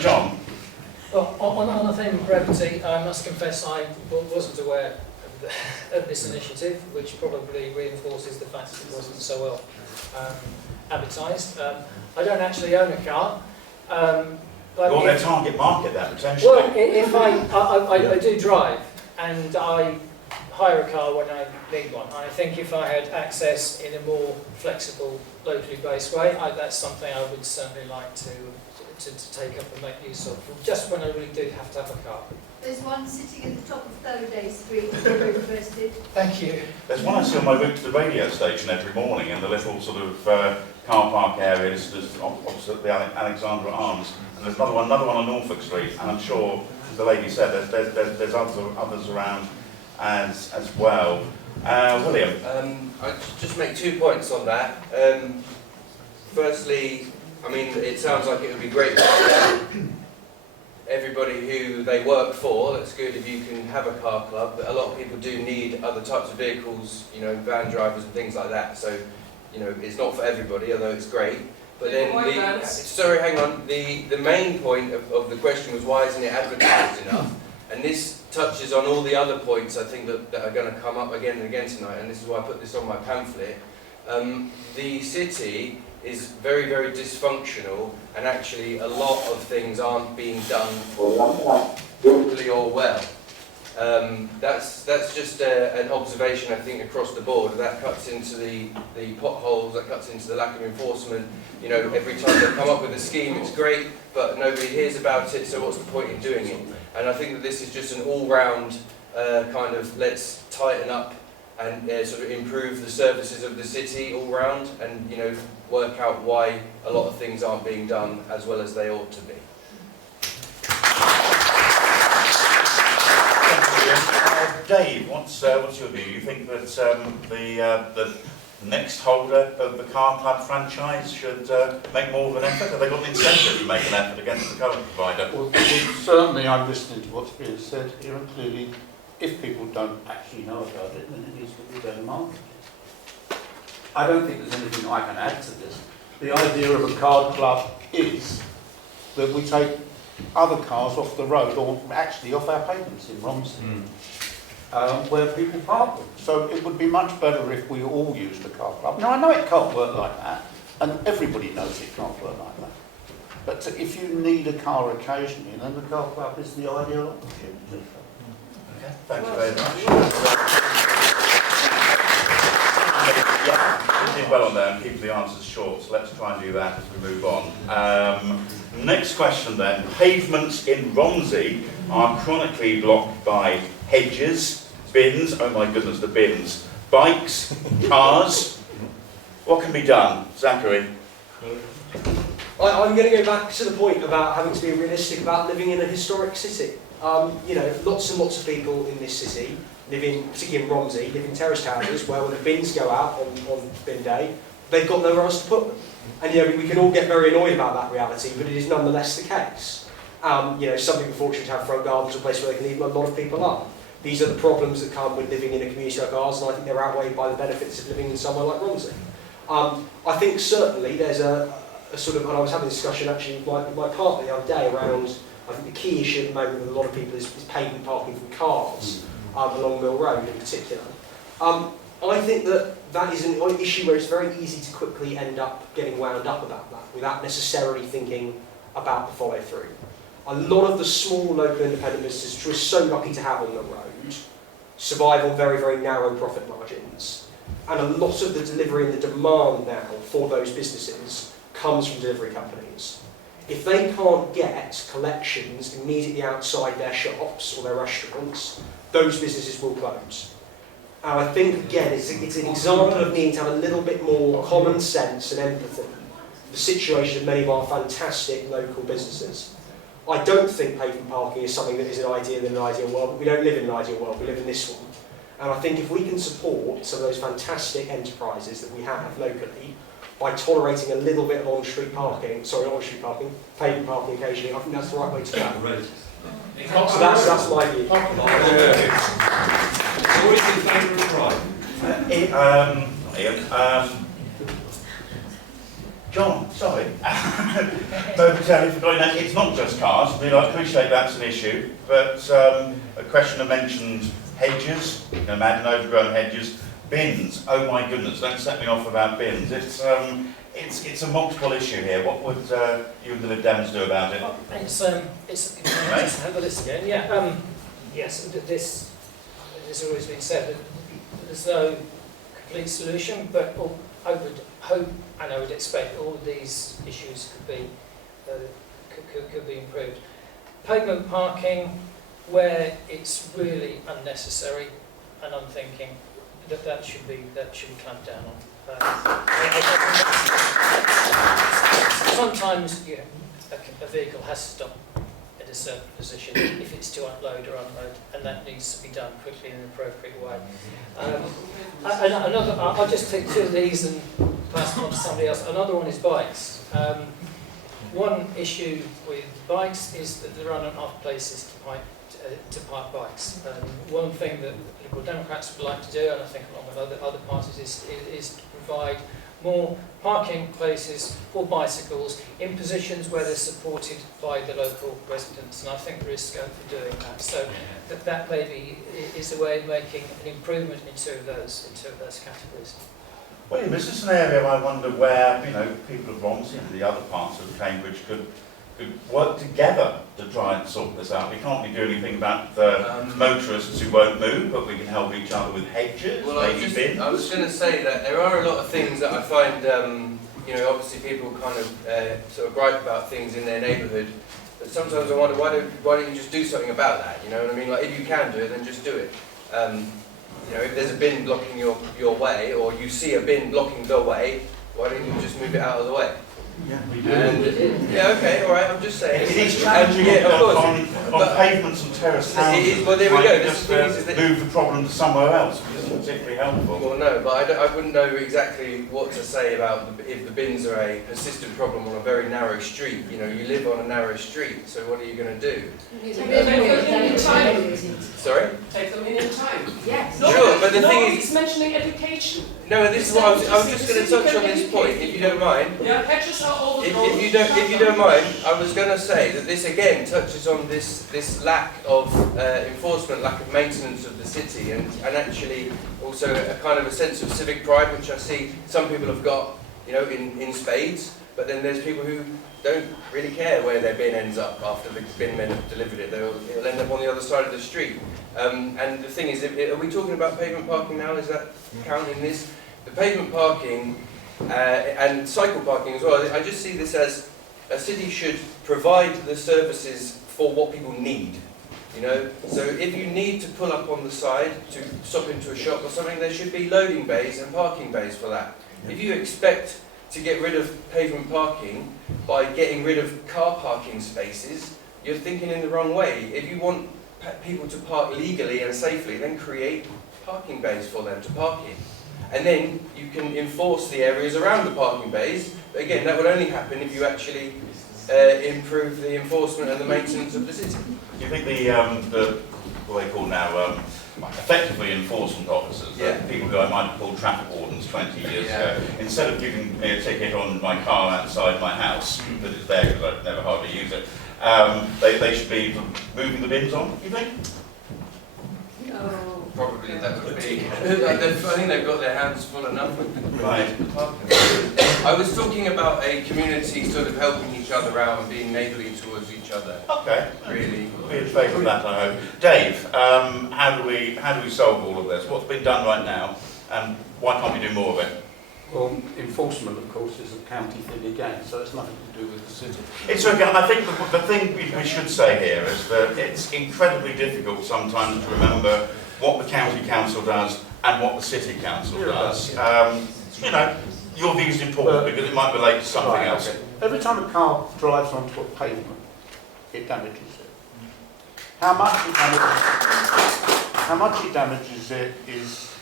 John. Well, on the theme of brevity, I must confess I wasn't aware of this initiative, which probably reinforces the fact that it wasn't so well advertised. I don't actually own a car. You're their target market there, potentially. Well, if I do drive, and I hire a car when I need one. I think if I had access in a more flexible, locally based way, that's something I would certainly like to take up and make use of, just when I really do have to have a car. There's one sitting at the top of Thursday Street, very interested. Thank you. There's one I see on my route to the radio station every morning in the little sort of car park area just opposite the Alexandra Arms. And there's another one on Norfolk Street, and I'm sure, as the lady said, there's others around as well. William? I'd just make 2 points on that. Firstly, I mean, it sounds like it would be great for everybody who they work for. That's good if you can have a car club, but a lot of people do need other types of vehicles, you know, van drivers and things like that. So, you know, it's not for everybody, although it's great. But then, sorry, hang on. The main point of the question was, why isn't it advertised enough? And this touches on all the other points I think that are going to come up again and again tonight, and this is why I put this on my pamphlet. The city is very, very dysfunctional, and actually a lot of things aren't being done properly or well. That's just an observation, I think, across the board. That cuts into the potholes, that cuts into the lack of enforcement. You know, every time they come up with a scheme, it's great, but nobody hears about it, so what's the point in doing it? And I think that this is just an all-round kind of let's tighten up and sort of improve the services of the city all round, and, you know, work out why a lot of things aren't being done as well as they ought to be. Dave, what's your view? You think that the next holder of the car club franchise should make more of an effort? Have they got an incentive to make an effort against the current provider? Well, certainly I'm listening to what's being said here, and clearly, if people don't actually know about it, then it needs to be better marketed. I don't think there's anything I can add to this. The idea of a car club is that we take other cars off the road, or actually off our pavements in Romsey, where people park them. So it would be much better if we all used a car club. Now, I know it can't work like that, and everybody knows it can't work like that. But if you need a car occasionally, then the car club is the ideal opportunity. Okay, thank you very much. Yeah, you did well on there and keep the answers short, so let's try and do that as we move on. Next question then. Pavements in Romsey are chronically blocked by hedges, bins, oh my goodness, the bins, bikes, cars. What can be done? Zachary? I'm going to go back to the point about having to be realistic about living in a historic city. You know, lots and lots of people in this city particularly in Romsey, live in terraced houses where when the bins go out on bin day, they've got nowhere else to put them. And you know, we can all get very annoyed about that reality, but it is nonetheless the case. You know, some people are fortunate to have front gardens, a place where they can leave them, a lot of people aren't. These are the problems that come with living in a community like ours, and I think they're outweighed by the benefits of living in somewhere like Romsey. I think certainly there's a sort of, and I was having a discussion actually with my partner the other day around, I think the key issue at the moment with a lot of people is pavement parking from cars along Mill Road in particular. I think that is an issue where it's very easy to quickly end up getting wound up about that without necessarily thinking about the follow-through. A lot of the small local independent businesses, which we're so lucky to have on the road, survive on very, very narrow profit margins. And a lot of the delivery and the demand now for those businesses comes from delivery companies. If they can't get collections immediately outside their shops or their restaurants, those businesses will close. And I think, again, it's an example of needing to have a little bit more common sense and empathy for the situation of many of our fantastic local businesses. I don't think pavement parking is something that is an ideal in an ideal world, but we don't live in an ideal world, we live in this one. And I think if we can support some of those fantastic enterprises that we have locally by tolerating a little bit of on-street parking, sorry, not on-street parking, pavement parking occasionally, I think that's the right way to go. So that's my view. Who is in favour of drive? John, sorry. Momentarily forgotten that. It's not just cars. I mean, I appreciate that's an issue, but a questioner mentioned hedges, mad and overgrown hedges, bins. Oh my goodness, don't set me off about bins. It's a multiple issue here. What would you and the Lib Dems do about it? Just have the list again. Yeah. Yes. This has always been said that there's no complete solution, but I would hope and I would expect all of these issues could be improved. Pavement parking, where it's really unnecessary and unthinking, that should be clamped down on. Sometimes a vehicle has to stop at a certain position if it's to unload or unload, and that needs to be done quickly in an appropriate way. I'll just take two of these and pass them on to somebody else. Another one is bikes. One issue with bikes is that there are not enough places to park bikes. One thing that the Liberal Democrats would like to do, and I think along with other parties, is to provide more parking places for bicycles in positions where they're supported by the local residents, and I think there is scope for doing that. So that maybe is a way of making an improvement in two of those categories. William, is this an area I wonder where people of Romsey and the other parts of Cambridge could work together to try and sort this out? We can't really do anything about the motorists who won't move, but we can help each other with hedges, maybe bins. I was going to say that there are a lot of things that I find, obviously people kind of sort of gripe about things in their neighbourhood, but sometimes I wonder why don't you just do something about that? You know what I mean? Like if you can do it, then just do it. If there's a bin blocking your way, or you see a bin blocking the way, why don't you just move it out of the way? Yeah, we do. Okay, all right. I'm just saying. It is challenging on pavements and terrace houses. Well, there we go. Just move the problem to somewhere else, which isn't particularly helpful. Well, no, but I wouldn't know exactly what to say about if the bins are a persistent problem on a very narrow street. You live on a narrow street, so what are you going to do? Take them in time. Sorry? Take them in time. Yes. Sure, but the thing is mentioning education. No, this is what I was just going to touch on this point, if you don't mind. Yeah, hedges are all the If you don't mind, I was going to say that this again touches on this lack of enforcement, lack of maintenance of the city, and actually also a kind of a sense of civic pride, which I see some people have got, in spades. But then there's people who don't really care where their bin ends up after the bin men have delivered it. It'll end up on the other side of the street. And the thing is, are we talking about pavement parking now? Is that counting this? The pavement parking and cycle parking as well, I just see this as a city should provide the services for what people need. So if you need to pull up on the side to stop into a shop or something, there should be loading bays and parking bays for that. If you expect to get rid of pavement parking by getting rid of car parking spaces, you're thinking in the wrong way. If you want people to park legally and safely, then create parking bays for them to park in. And then you can enforce the areas around the parking bays. But again, that would only happen if you actually improve the enforcement and the maintenance of the city. Do you think the what they call now effectively enforcement officers, people who I might have called traffic wardens 20 years ago, instead of giving me a ticket on my car outside my house, that is there because I never hardly use it, they should be moving the bins on, you think? No. Probably that would be. I think they've got their hands full enough with the right. I was talking about a community sort of helping each other out and being neighbourly towards each other. Okay. Really. Be in favour of that, I hope. Dave, how do we solve all of this? What's been done right now, and why can't we do more of it? Well, enforcement, of course, is a county thing again, so it's nothing to do with the city. It's okay. I think the thing we should say here is that it's incredibly difficult sometimes to remember what the county council does and what the city council does. You know, your view is important because it might relate to something else. Okay. Every time a car drives onto a pavement, it damages it. How much it damages it is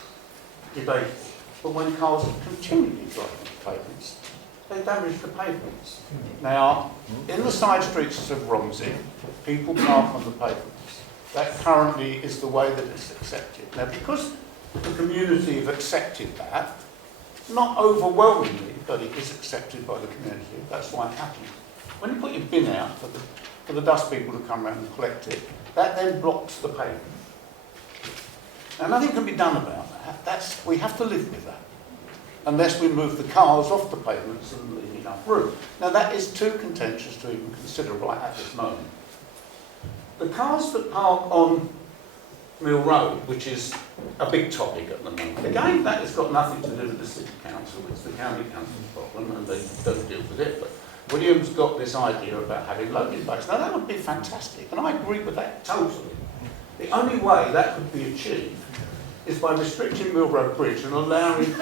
debatable. But when cars are continually driving the pavements, they damage the pavements. Now, in the side streets of Romsey, people park on the pavements. That currently is the way that it's accepted. Now, because the community have accepted that, not overwhelmingly, but it is accepted by the community, that's why it happens. When you put your bin out for the dust people to come around and collect it, that then blocks the pavement. Now, nothing can be done about that. We have to live with that, unless we move the cars off the pavements and leave enough room. Now, that is too contentious to even consider right at this moment. The cars that park on Mill Road, which is a big topic at the moment, again, that has got nothing to do with the City Council. It's the County Council's problem, and they don't deal with it. But William's got this idea about having loading bays. Now, that would be fantastic, and I agree with that totally. The only way that could be achieved is by restricting Mill Road Bridge and allowing the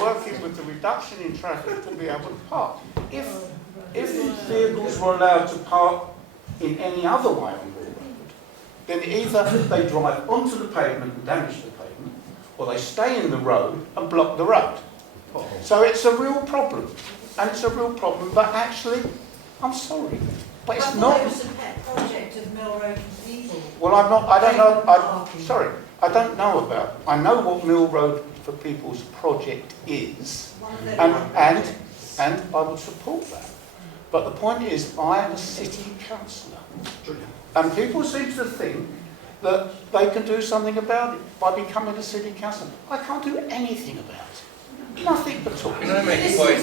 working with the reduction in traffic to be able to park. If vehicles were allowed to park in any other way on Mill Road, then either they drive onto the pavement and damage the pavement, or they stay in the road and block the road. So it's a real problem, and it's a real problem, but actually, I'm sorry, but it's not. It was a pet project of Mill Road people. Well, I don't know, sorry, I don't know about, I know what Mill Road for People's project is, and I would support that. But the point is, I am a city councillor, and people seem to think that they can do something about it by becoming a city councillor. I can't do anything about it. Nothing at all. Can I make a point?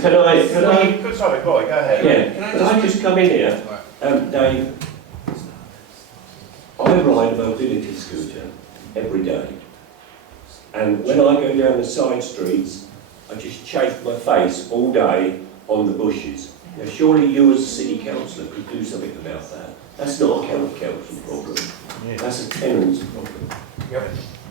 Can I? Sorry, boy, go ahead. Yeah. Can I just come in here, Dave? I ride a mobility scooter every day, and when I go down the side streets, I just chafe my face all day on the bushes. Now, surely you as a city councillor could do something about that. That's not a county council problem. That's a tenant's problem. Yep.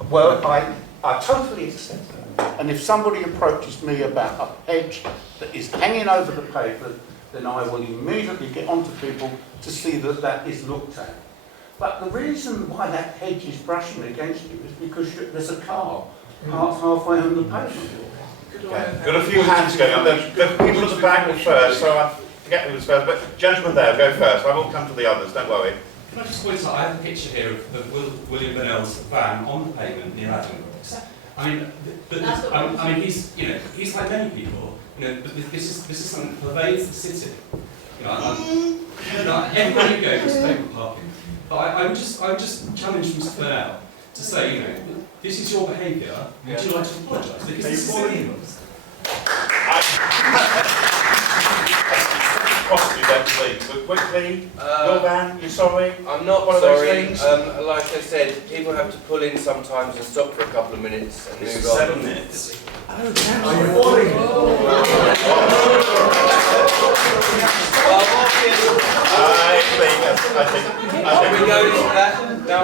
Well, I totally accept that. And if somebody approaches me about a hedge that is hanging over the pavement, then I will immediately get onto people to see that that is looked at. But the reason why that hedge is brushing against you is because there's a car parked halfway on the pavement. Okay. Got a few hands going up. The people at the back were first, so I forget who was first, but gentlemen there, go first. I will come to the others, don't worry. Can I just point out, I have a picture here of William Bannell's van on the pavement near Admirable. I mean, he's like many people. But this is something that pervades the city. Everywhere you go, there's pavement parking. But I would just challenge Mr. Bannell to say, this is your behaviour. Would you like to apologise? Because this is silly. Possibly then, please. But quickly, your van, you're sorry? I'm not One of those sorry. things? Like I said, people have to pull in sometimes and stop for a couple of minutes and move on. 7 minutes. I think we go into that. Now,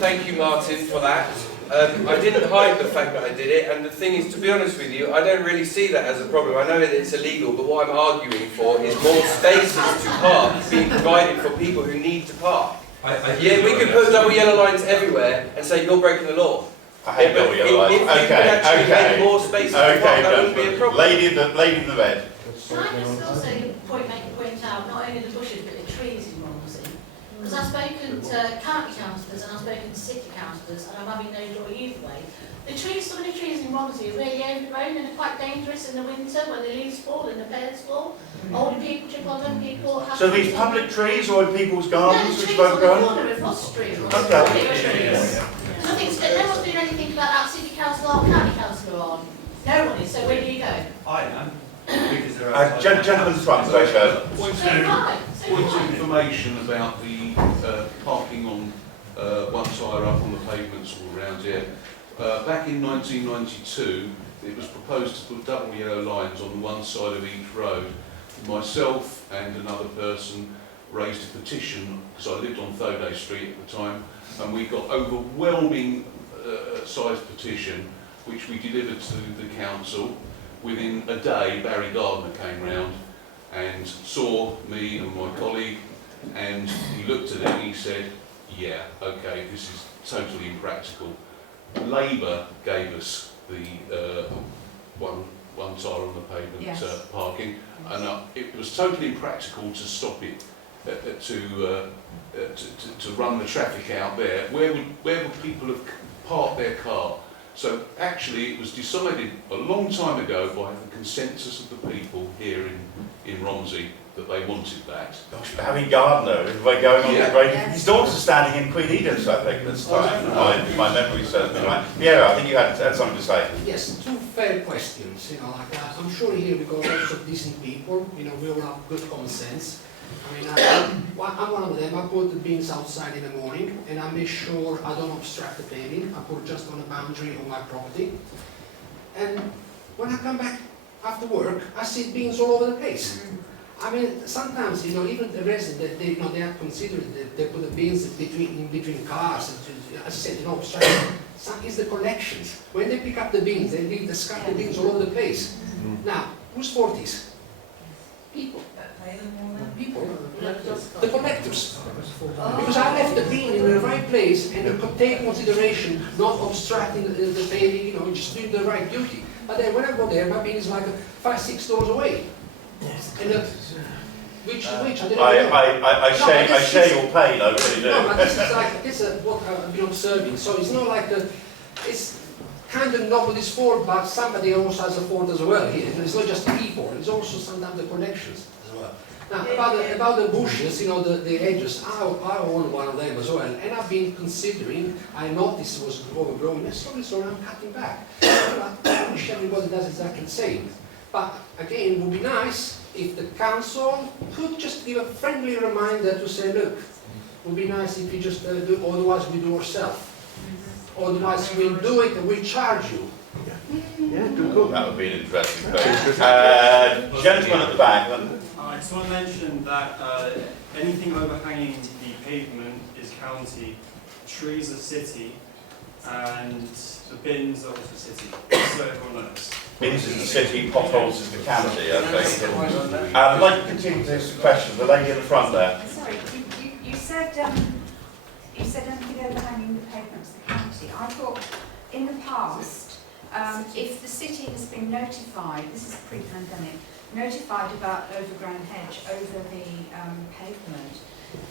thank you, Martin, for that. I didn't hide the fact that I did it, and the thing is, to be honest with you, I don't really see that as a problem. I know that it's illegal, but what I'm arguing for is more spaces to park being provided for people who need to park. Yeah, we could put double yellow lines everywhere and say you're breaking the law. I hate double yellow lines. If we could actually make more spaces to park, that wouldn't be a problem. Lady in the red. Can I just also make a point out, not only the bushes but the trees in Romsey? Because I've spoken to county councillors and I've spoken to city councillors, and I'm having no joy either way. The trees, some of the trees in Romsey are really overgrown and are quite dangerous in the winter when the leaves fall and the pears fall. Older people trip on them, people have... So these public trees or in people's gardens no, which trees have on overgrown? the corner of Ross Street. Okay. Nothing's good. No one's doing anything about that city council or county councillor on. No one is, so where do you go? I am. Because there are Gentlemen's front, very good. Point of information about the parking on one side up on the pavements all around here. Back in 1992, it was proposed to put double yellow lines on one side of each road. Myself and another person raised a petition, because I lived on Thoday Street at the time, and we got overwhelming sized petition, which we delivered to the council. Within a day, Barry Gardner came round and saw me and my colleague, and he looked at it and he said, yeah, okay, this is totally impractical. Labour gave us the one tire on the pavement Yes. parking, and it was totally impractical to stop it, to run the traffic out there. Where would people have parked their car? So actually it was decided a long time ago by the consensus of the people here in Romsey that they wanted that. Gosh, Barry Gardner, everybody going on the great. His daughter's standing in Queen Edith's, I think, this time. My memory serves me right. Yeah, I think you had something to say. Yes, two fair questions. You know, like I'm sure here we got lots of decent people. You know, we all have good common sense. I mean, I'm one of them. I put the bins outside in the morning, and I make sure I don't obstruct the paving. I put just on the boundary of my property. And when I come back after work, I see bins all over the place. I mean, sometimes, you know, even the residents, they have considered that they put the bins in between cars, and as I said, you know, obstruction. Some is the collections. When they pick up the bins, they leave the scattered bins all over the place. Now, whose fault is? People. People. The collectors. Because I left the bin in the right place and take consideration, not obstructing the paving, you know, just doing the right duty. But then when I go there, my bin is like 5-6 doors away. And which I don't know. I share your pain, I really do. No, but this is what I've been observing. So it's not like it's kind of nobody's fault, but somebody else has a fault as well here. It's not just people, it's also sometimes the connections as well. Now, about the bushes, you know, the edges, I own one of them as well, and I've been considering, I noticed it was overgrown, and slowly I'm cutting back. I wish everybody does exactly the same. But again, it would be nice if the council could just give a friendly reminder to say, look, it would be nice if you just do, otherwise we do ourselves. Otherwise we'll do it and we'll charge you. Yeah, good. That would be an interesting thing. Gentleman at the back. I just want to mention that anything overhanging the pavement is county, trees are city, and the bins are also city, so everyone knows. Bins is the city, potholes is the county, I think. I'd like to continue this question. The lady in the front there. Sorry, you said anything overhanging the pavement is the county. I thought in the past, if the city has been notified, this is pre-pandemic, notified about overgrown hedge over the pavement,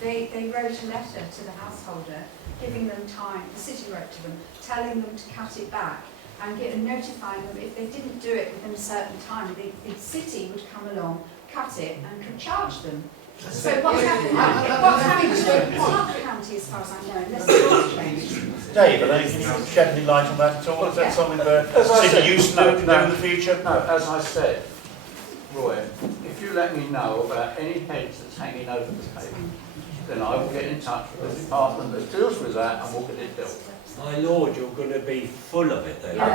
they wrote a letter to the householder giving them time, the city wrote to them, telling them to cut it back and notifying them if they didn't do it within a certain time, the city would come along, cut it and could charge them. So what's happened now? What's happened to not the county as far as I know, unless the laws changed? Dave, can you shed any light on that at all? Is that something the city used to do in the future? No, as I said, Roy, if you let me know about any hedge that's hanging over the pavement, then I will get in touch with the department that deals with that and we'll get it dealt with. My lord, you're going to be full of it then. Now,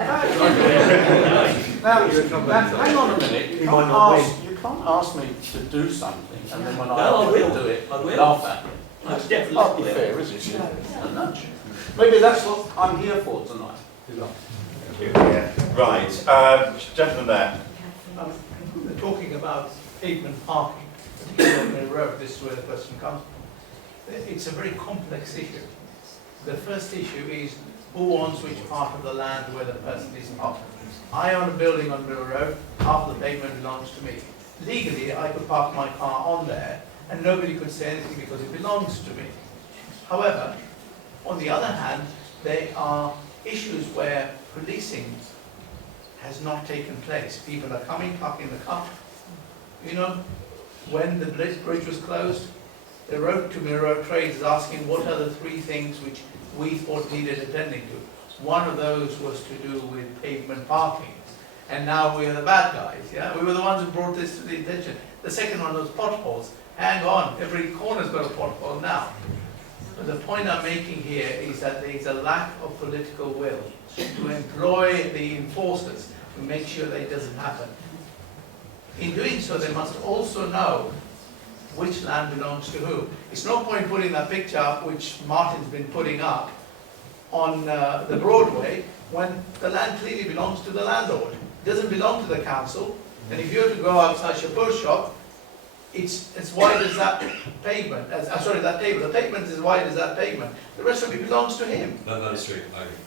hang on a minute, you can't ask me to do something and then when I will do it, laugh at me. That's definitely not be fair, is it? A nudge. Maybe that's what I'm here for tonight. Thank you. Yeah. Right, gentleman there. We're talking about pavement parking, particularly on the road, this is where the question comes from. It's a very complex issue. The first issue is who owns which part of the land where the person is parked. I own a building on the road, half the pavement belongs to me. Legally, I could park my car on there and nobody could say anything because it belongs to me. However, on the other hand, there are issues where policing has not taken place. People are coming, parking the car. You know, when the bridge was closed, they wrote to me, road traders asking what are the 3 things which we thought needed attending to. One of those was to do with pavement parking. And now we are the bad guys, yeah? We were the ones who brought this to the attention. The second one was potholes. Hang on, every corner's got a pothole now. But the point I'm making here is that there is a lack of political will to employ the enforcers to make sure that it doesn't happen. In doing so, they must also know which land belongs to who. It's no point putting that picture up, which Martin's been putting up, on the Broadway, when the land clearly belongs to the landlord. It doesn't belong to the council, and if you were to go outside Chapeau's shop, it's as wide as that pavement, sorry, that table. The pavement is as wide as that pavement. The rest of it belongs to him. That is true, I agree.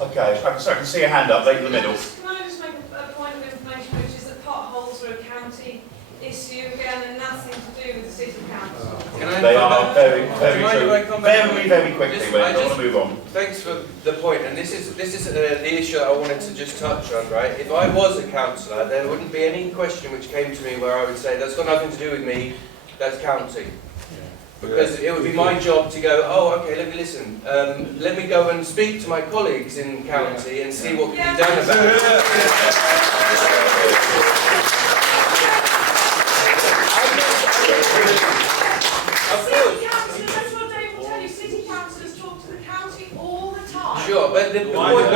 Okay, so I can see a hand up, late in the middle. Can I just make a point of information, which is that potholes are a county issue again and nothing to do with the city council? They are very, very true. Very quickly, but I want to move on. Thanks for the point, and this is the issue I wanted to just touch on, right? If I was a councillor, there wouldn't be any question which came to me where I would say, that's got nothing to do with me, that's county. Because it would be my job to go, oh, okay, listen, let me go and speak to my colleagues in county and see what can be done about it. Sure, but the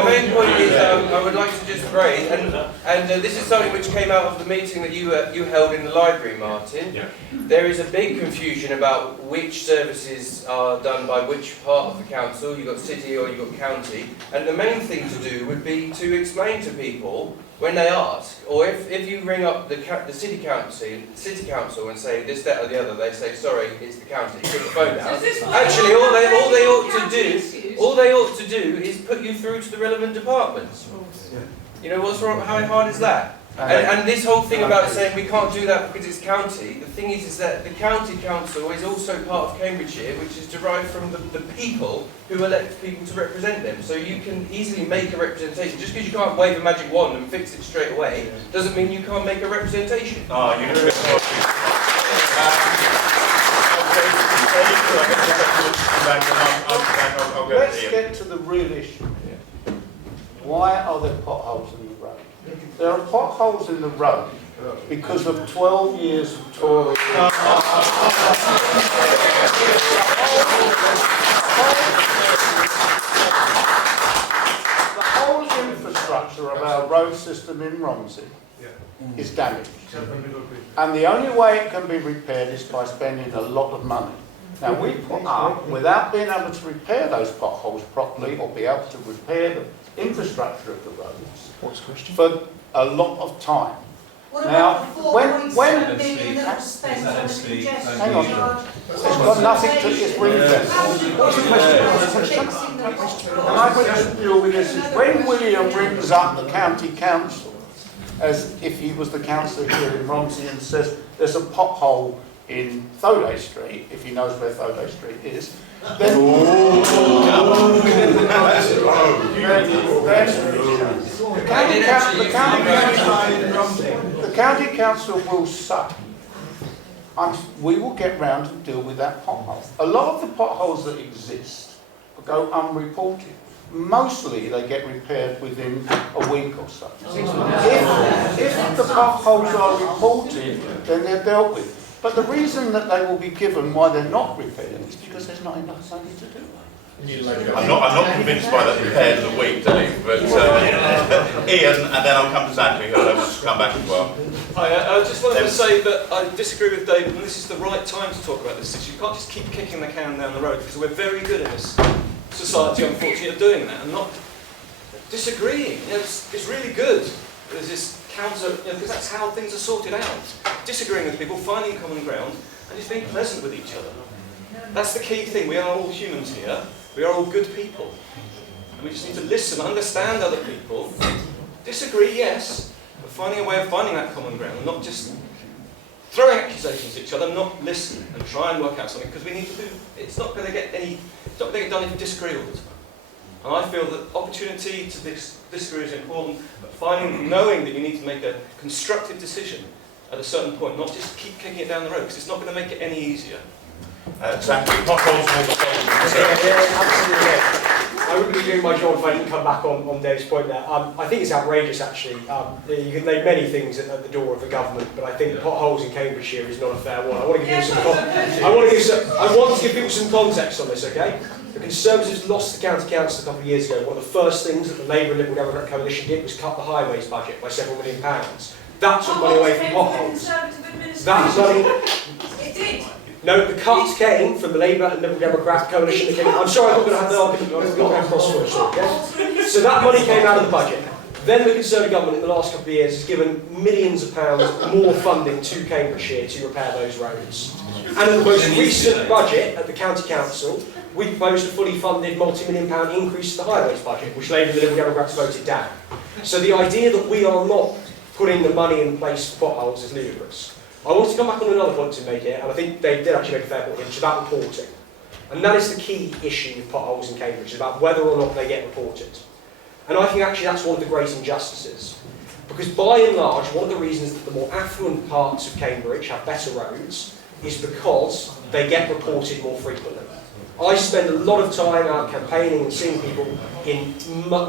main point is, I would like to just raise, and this is something which came out of the meeting that you held in the library, Martin. Yeah. There is a big confusion about which services are done by which part of the council. You've got city or you've got county, and the main thing to do would be to explain to people when they ask, or if you ring up the city council and say this, that, or the other, they say sorry, it's the county. Put the phone down. Actually, all they ought to do is put you through to the relevant departments. You know what's wrong? How hard is that? And this whole thing about saying we can't do that because it's county, the thing is that the county council is also part of Cambridgeshire, which is derived from the people who elect people to represent them. So you can easily make a representation. Just because you can't wave a magic wand and fix it straight away, doesn't mean you can't make a representation. Oh, you know. Let's get to the real issue here. Why are there potholes in the road? There are potholes in the road because of 12 years of Tory. The whole infrastructure of our road system in Romsey is damaged. And the only way it can be repaired is by spending a lot of money. Now we put up, without being able to repair those potholes properly or be able to repair the infrastructure of the roads for a lot of time. What now, about the 4.7 million that was spent on the congestion hang on, charge? it's got nothing to it's What's the question? And I would deal with this is when William rings up the county council, as if he was the councillor here in Romsey, and says there's a pothole in Thoday Street, if he knows where Thoday Street is, then the county council will say, we will get round and deal with that pothole. A lot of the potholes that exist go unreported. Mostly they get repaired within a week or so. If the potholes are reported, then they're dealt with. But the reason that they will be given why they're not repaired is because there's not enough money to do it. I'm not convinced by that repaired in a week, Dave, but Iain, and then I'll come to Zachary, who'll have to come back as well. I just wanted to say that I disagree with David, and this is the right time to talk about this issue. You can't just keep kicking the can down the road, because we're very good in this society, unfortunately, of doing that, and not disagreeing. You know, it's really good. There's this counter, because that's how things are sorted out. Disagreeing with people, finding common ground, and just being pleasant with each other. That's the key thing. We are all humans here. We are all good people. And we just need to listen, understand other people. Disagree, yes, but finding a way of finding that common ground, and not just throwing accusations at each other, not listen and try and work out something, because we need to do, it's not going to get done if you disagree all the time. And I feel that opportunity to disagree is important, but knowing that you need to make a constructive decision at a certain point, not just keep kicking it down the road, because it's not going to make it any easier. Zachary, potholes all the time. Absolutely. I wouldn't be doing my job if I didn't come back on Dave's point there. I think it's outrageous, actually. You can name many things at the door of the government, but I think potholes in Cambridgeshire is not a fair one. I want to give people some context on this, okay? The Conservatives lost the County Council a couple of years ago. One of the first things that the Labour and Liberal Democrat coalition did was cut the highways budget by several £1 million. That took money away from potholes. That money... It did. No, the cuts came from the Labour and Liberal Democrat coalition that came... I'm sorry, I'm not going to have the argument. I'm not going to cross first, okay? So that money came out of the budget. Then the Conservative government in the last couple of years has given millions of pounds more funding to Cambridgeshire to repair those roads. And in the most recent budget at the County Council, we proposed a fully funded multi-million pound increase to the highways budget, which Labour and the Liberal Democrats voted down. So the idea that we are not putting the money in place for potholes is ludicrous. I want to come back on another point to make here, and I think Dave did actually make a fair point here, which is about reporting. And that is the key issue with potholes in Cambridge, is about whether or not they get reported. And I think actually that's one of the great injustices. Because by and large, one of the reasons that the more affluent parts of Cambridge have better roads is because they get reported more frequently. I spend a lot of time out campaigning and seeing people in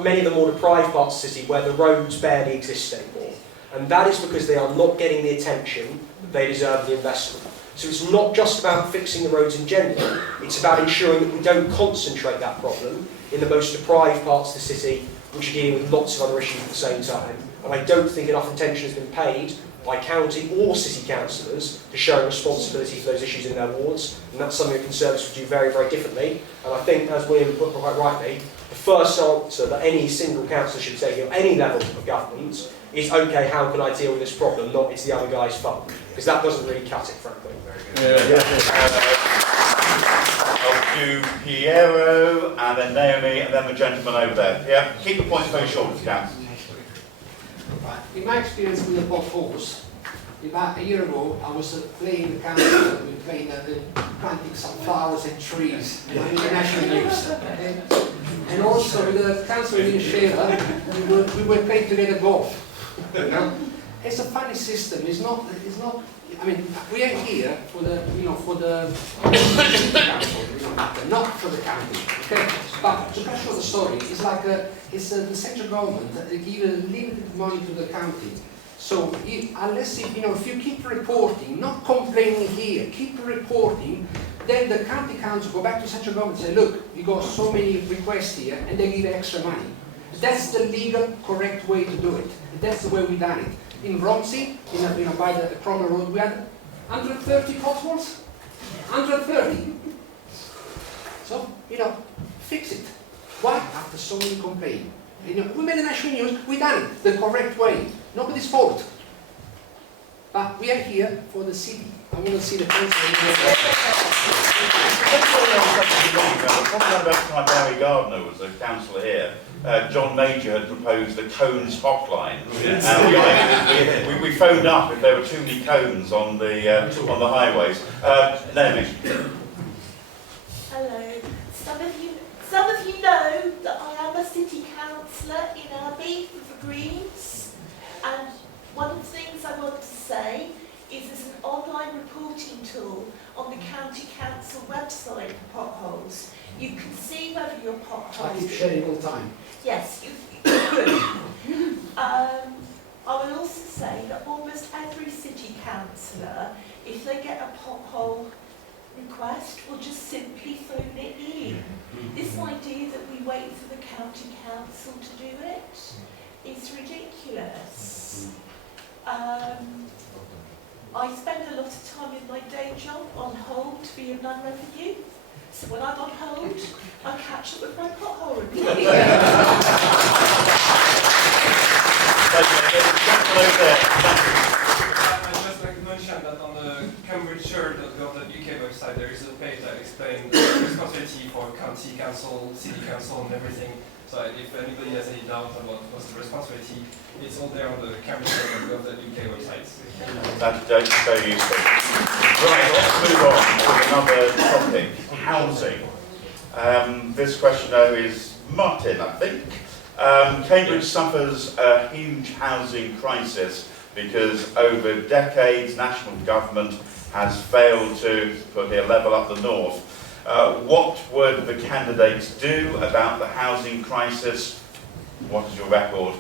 many of the more deprived parts of the city where the roads barely exist anymore. And that is because they are not getting the attention that they deserve the investment. So it's not just about fixing the roads in general, it's about ensuring that we don't concentrate that problem in the most deprived parts of the city, which are dealing with lots of other issues at the same time. And I don't think enough attention has been paid by county or city councillors to show responsibility for those issues in their wards. And that's something that Conservatives would do very, very differently. And I think, as William put quite rightly, the first answer that any single councillor should take at any level of government is, okay, how can I deal with this problem, not it's the other guy's fault. Because that doesn't really cut it, frankly. I'll do Piero, and then Naomi, and then the gentleman over there. Yeah, keep the points very short, if you can. In my experience with the potholes, about a year ago, I was playing the council, we played planting some flowers and trees in the national news. Okay? And also with the council in Sheila, we were playing together golf. You know? It's a funny system. It's not. I mean, we are here for the, for the council, not for the county. Okay, but to cut short the story, it's like it's the central government that give limited money to the county. So unless if you keep reporting, not complaining here, keep reporting, then the county council go back to central government and say, look, we got so many requests here, and they give extra money. That's the legal correct way to do it. That's the way we done it. In Romsey, by the Cromer Road, we had 130 potholes. 130. So, fix it. Why? After so many complaints. We made the national news, we done it the correct way. Nobody's fault. But we are here for the city. I want to see the council. Probably about the time Barry Gardner was a councillor here, John Major had proposed a cones hotline. And we phoned up if there were too many cones on the highways. Naomi. Hello. Some of you know that I am a city councillor in Abbey for the Greens, and one of the things I want to say is there's an online reporting tool on the County Council website for potholes. You can see whether your potholes... I keep sharing all the time. Yes, you could. I will also say that almost every city councillor, if they get a pothole request, will just simply phone it in. This idea that we wait for the county council to do it is ridiculous. I spend a lot of time in my day job on hold for Inland Revenue. So when I'm on hold, I catch up with my pothole report. I'd just like to mention that on the cambridgeshire.gov.uk website there is a page that explains the responsibility for county council, city council and everything. So if anybody has any doubt about what's the responsibility, it's all there on the Cambridge of the UK website. That's very useful. Right, let's move on to another topic, housing. This questioner is Martin, I think. Cambridge suffers a huge housing crisis because over decades national government has failed to, put here, level up the north. What would the candidates do about the housing crisis? What is your record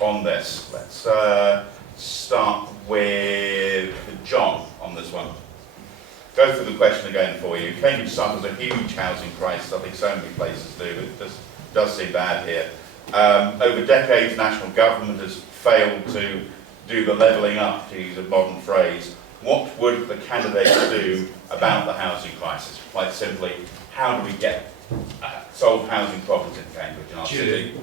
on this? Let's start with John on this one. Go through the question again for you. Cambridge suffers a huge housing crisis. I think so many places do. It just does seem bad here. Over decades, national government has failed to do the levelling up, to use a modern phrase. What would the candidates do about the housing crisis? Quite simply, how do we get solve housing problems in Cambridge and our city?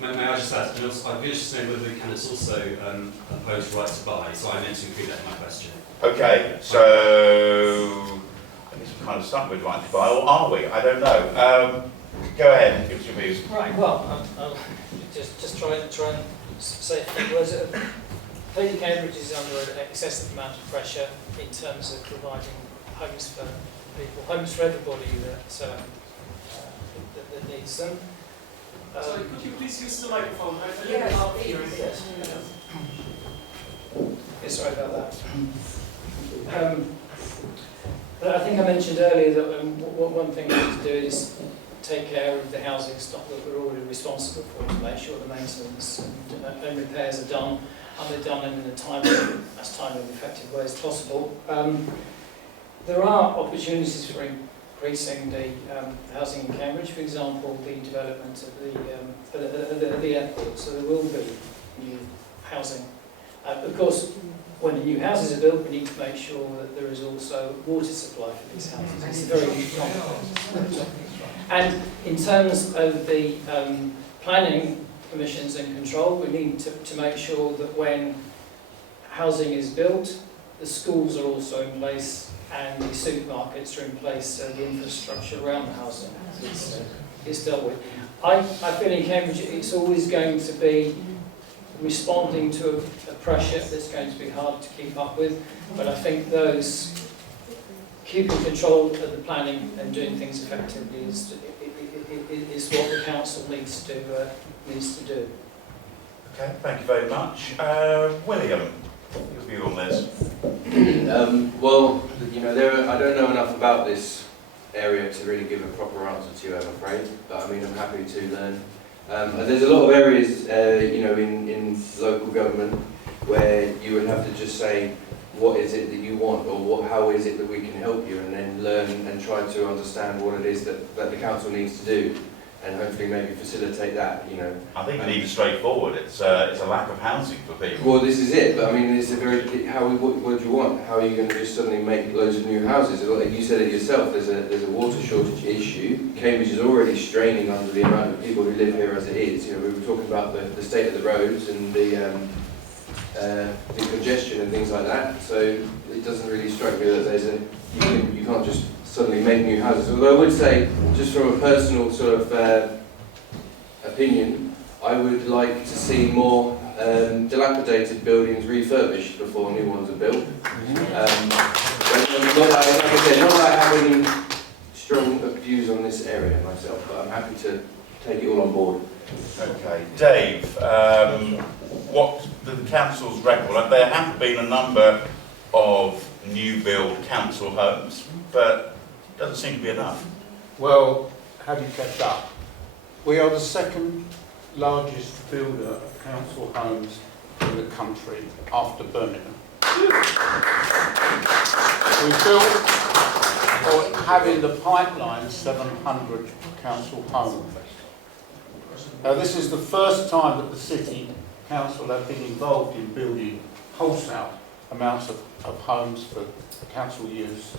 May I just add, and also, I'd be interested to know whether the candidates also oppose right to buy, so I meant to include that in my question. Okay, so I guess we're kind of stuck with right to buy, or are we? I don't know. Go ahead and give us your views. Right, well, I'll just try and say a few words. Clearly Cambridge is under an excessive amount of pressure in terms of providing homes for people, homes for everybody that needs them. Sorry, could you please use the microphone? Yes. Sorry about that. But I think I mentioned earlier that one thing we need to do is take care of the housing stock that we're already responsible for, to make sure the maintenance and repairs are done, and they're done in as timely and effective way as possible. There are opportunities for increasing the housing in Cambridge, for example, the development of the airport, so there will be new housing. Of course, when the new houses are built, we need to make sure that there is also water supply for these houses. It's a very huge complex. And in terms of the planning permissions and control, we need to make sure that when housing is built, the schools are also in place and the supermarkets are in place, so the infrastructure around the housing is dealt with. I feel in Cambridge it's always going to be responding to a pressure that's going to be hard to keep up with, but I think those keeping control of the planning and doing things effectively is what the council needs to do. Okay, thank you very much. William, your view on this? Well, you know, I don't know enough about this area to really give a proper answer to you, I'm afraid. But I mean, I'm happy to learn. There's a lot of areas, you know, in local government where you would have to just say, what is it that you want, or how is it that we can help you, and then learn and try to understand what it is that the council needs to do, and hopefully maybe facilitate that, you know. I think we need it straightforward. It's a lack of housing for people. Well, this is it, but I mean, it's a very, what do you want? How are you going to just suddenly make loads of new houses? Like you said it yourself, there's a water shortage issue. Cambridge is already straining under the amount of people who live here as it is. You know, we were talking about the state of the roads and the congestion and things like that. So it doesn't really strike me that there's you can't just suddenly make new houses. Although I would say, just from a personal sort of opinion, I would like to see more dilapidated buildings refurbished before new ones are built. Not that I have any strong views on this area myself, but I'm happy to take it all on board. Okay, Dave, what's the council's record? There have been a number of new build council homes, but it doesn't seem to be enough. Well, how do you catch up? We are the second largest builder of council homes in the country after Birmingham. We built, or have in the pipeline, 700 council homes. Now this is the first time that the City Council have been involved in building wholesale amounts of homes for council use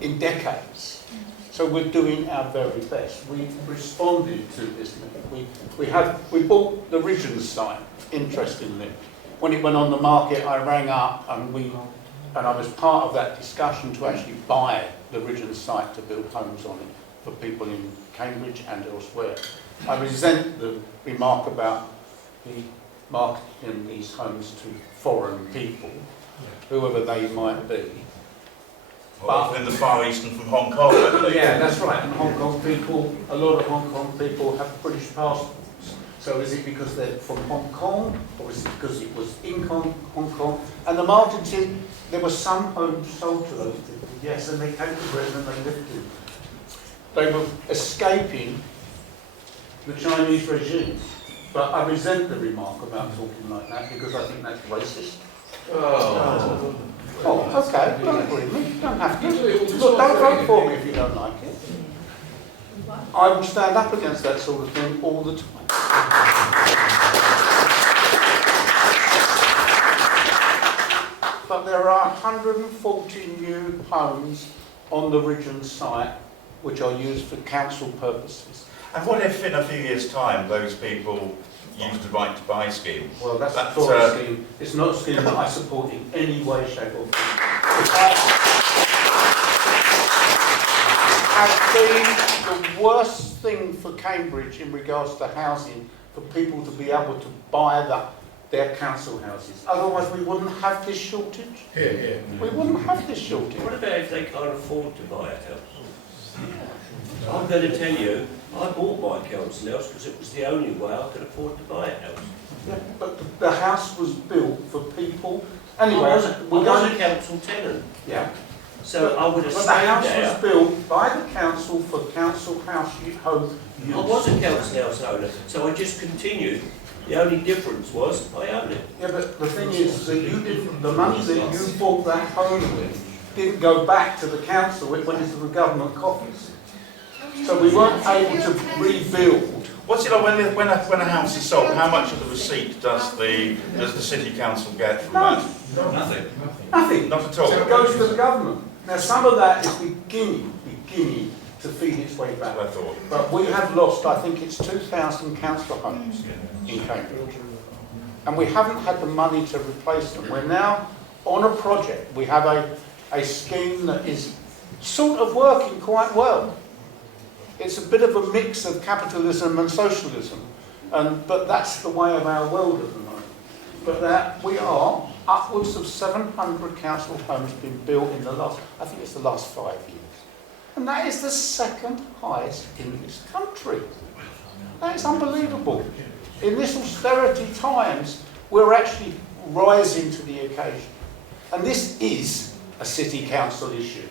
in decades. So we're doing our very best. We responded to this. We bought the Ridgeon site, interestingly. When it went on the market, I rang up and I was part of that discussion to actually buy the Ridgeon site to build homes on it for people in Cambridge and elsewhere. I resent the remark about the marketing these homes to foreign people, whoever they might be. But in the Far East and from Hong Kong, I believe. Yeah, that's right. And Hong Kong people, a lot of Hong Kong people have British passports. So is it because they're from Hong Kong, or is it because it was in Hong Kong? And the marketing, there were some homes sold to those people, yes, and they came to Britain and they lived in. They were escaping the Chinese regime. But I resent the remark about talking like that because I think that's racist. Oh. Oh, okay, don't agree with me. You don't have to. Look, don't vote for me if you don't like it. I will stand up against that sort of thing all the time. But there are 140 new homes on the Ridgeon site which are used for council purposes. And what if in a few years' time those people use the right to buy scheme? Well, that's a Tory scheme. It's not a scheme that I support in any way, shape or form. Has been the worst thing for Cambridge in regards to housing for people to be able to buy their council houses. Otherwise we wouldn't have this shortage. We wouldn't have this shortage. What about if they can't afford to buy a house? I'm going to tell you, I bought my council house because it was the only way I could afford to buy a house. Yeah, but the house was built for people. Anyway, I was a council tenant. Yeah. So I would have But stayed the house there. was built by the council for council house home use. I was a council house owner, so I just continued. The only difference was I own it. Yeah, but the thing is that you didn't, the money that you bought that home with didn't go back to the council, it went into the government coffers. So we weren't able to rebuild. What's it like when a house is sold? How much of the receipt does the city council get from that? Nothing. Nothing. Not at all. So it goes to the government. Now some of that is beginning to feed its way back. I thought. But we have lost, I think it's 2,000 council homes in Cambridge. And we haven't had the money to replace them. We're now on a project. We have a scheme that is sort of working quite well. It's a bit of a mix of capitalism and socialism. But that's the way of our world at the moment. But that we are upwards of 700 council homes being built in the last 5 years. And that is the second highest in this country. That is unbelievable. In this austerity times, we're actually rising to the occasion. And this is a city council issue.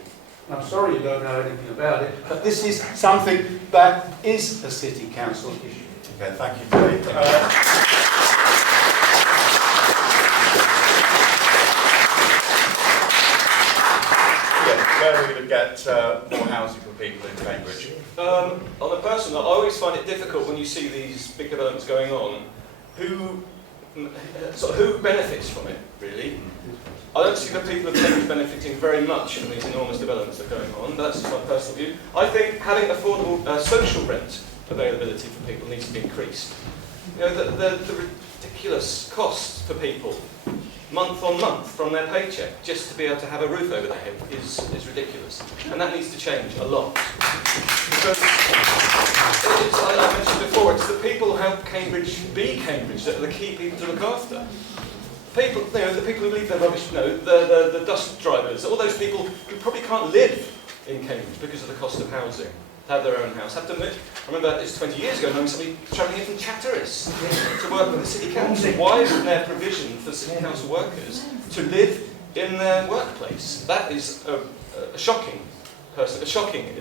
And I'm sorry you don't know anything about it, but this is something that is a city council issue. Okay, thank you, Dave. Where are we going to get more housing for people in Cambridge? On a personal note, I always find it difficult when you see these big developments going on. Who benefits from it, really? I don't see the people of Cambridge benefiting very much from these enormous developments that are going on. That's just my personal view. I think having affordable social rent availability for people needs to be increased. You know, the ridiculous costs for people, month on month from their paycheck, just to be able to have a roof over their head is ridiculous. And that needs to change a lot. Because I mentioned before, it's the people who help Cambridge be Cambridge that are the key people to look after. People, you know, the people who leave their rubbish, you know, the dust drivers, all those people who probably can't live in Cambridge because of the cost of housing, to have their own house. Have to admit, I remember it's 20 years ago, knowing somebody travelling in from Chatteris to work with the city council. Why isn't there provision for city council workers to live in their workplace? That is a shocking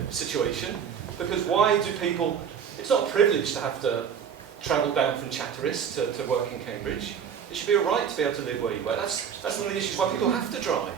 situation, because why do people? It's not a privilege to have to travel down from Chatteris to work in Cambridge. It should be a right to be able to live where you work. That's one of the issues why people have to drive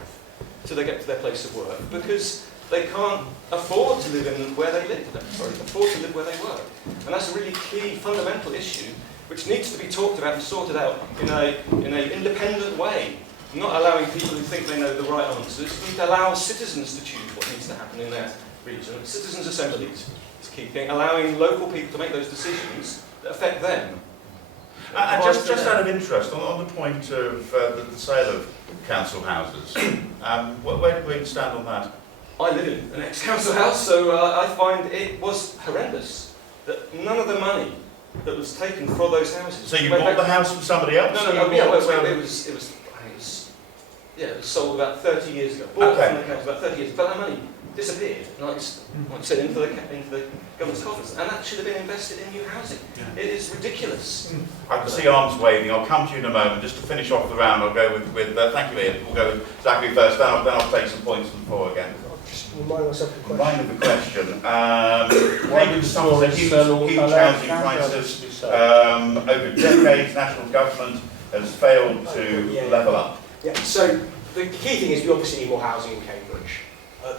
till they get to their place of work, because they can't afford to live in where they live. Afford to live where they work. And that's a really key, fundamental issue which needs to be talked about and sorted out in an independent way. Not allowing people who think they know the right answers. We need to allow citizens to choose what needs to happen in their region. Citizens' assemblies is key thing. Allowing local people to make those decisions that affect them. And just out of interest, on the point of the sale of council houses, where do we stand on that? I live in an ex-council house, so I find it was horrendous that none of the money that was taken for those houses. So you bought the house from somebody else? No, yeah, well, it was sold about 30 years ago. Bought from the council about 30 years ago, but that money disappeared, like I said, into the government's coffers, and that should have been invested in new housing. It is ridiculous. I can see arms waving. I'll come to you in a moment. Just to finish off the round, I'll go with thank you, Iain. We'll go with Zachary first, then I'll take some points from the floor again. Just remind myself of the question. Remind of the question. Maybe some of the huge housing crisis over decades, national government has failed to level up. Yeah, so the key thing is we obviously need more housing in Cambridge.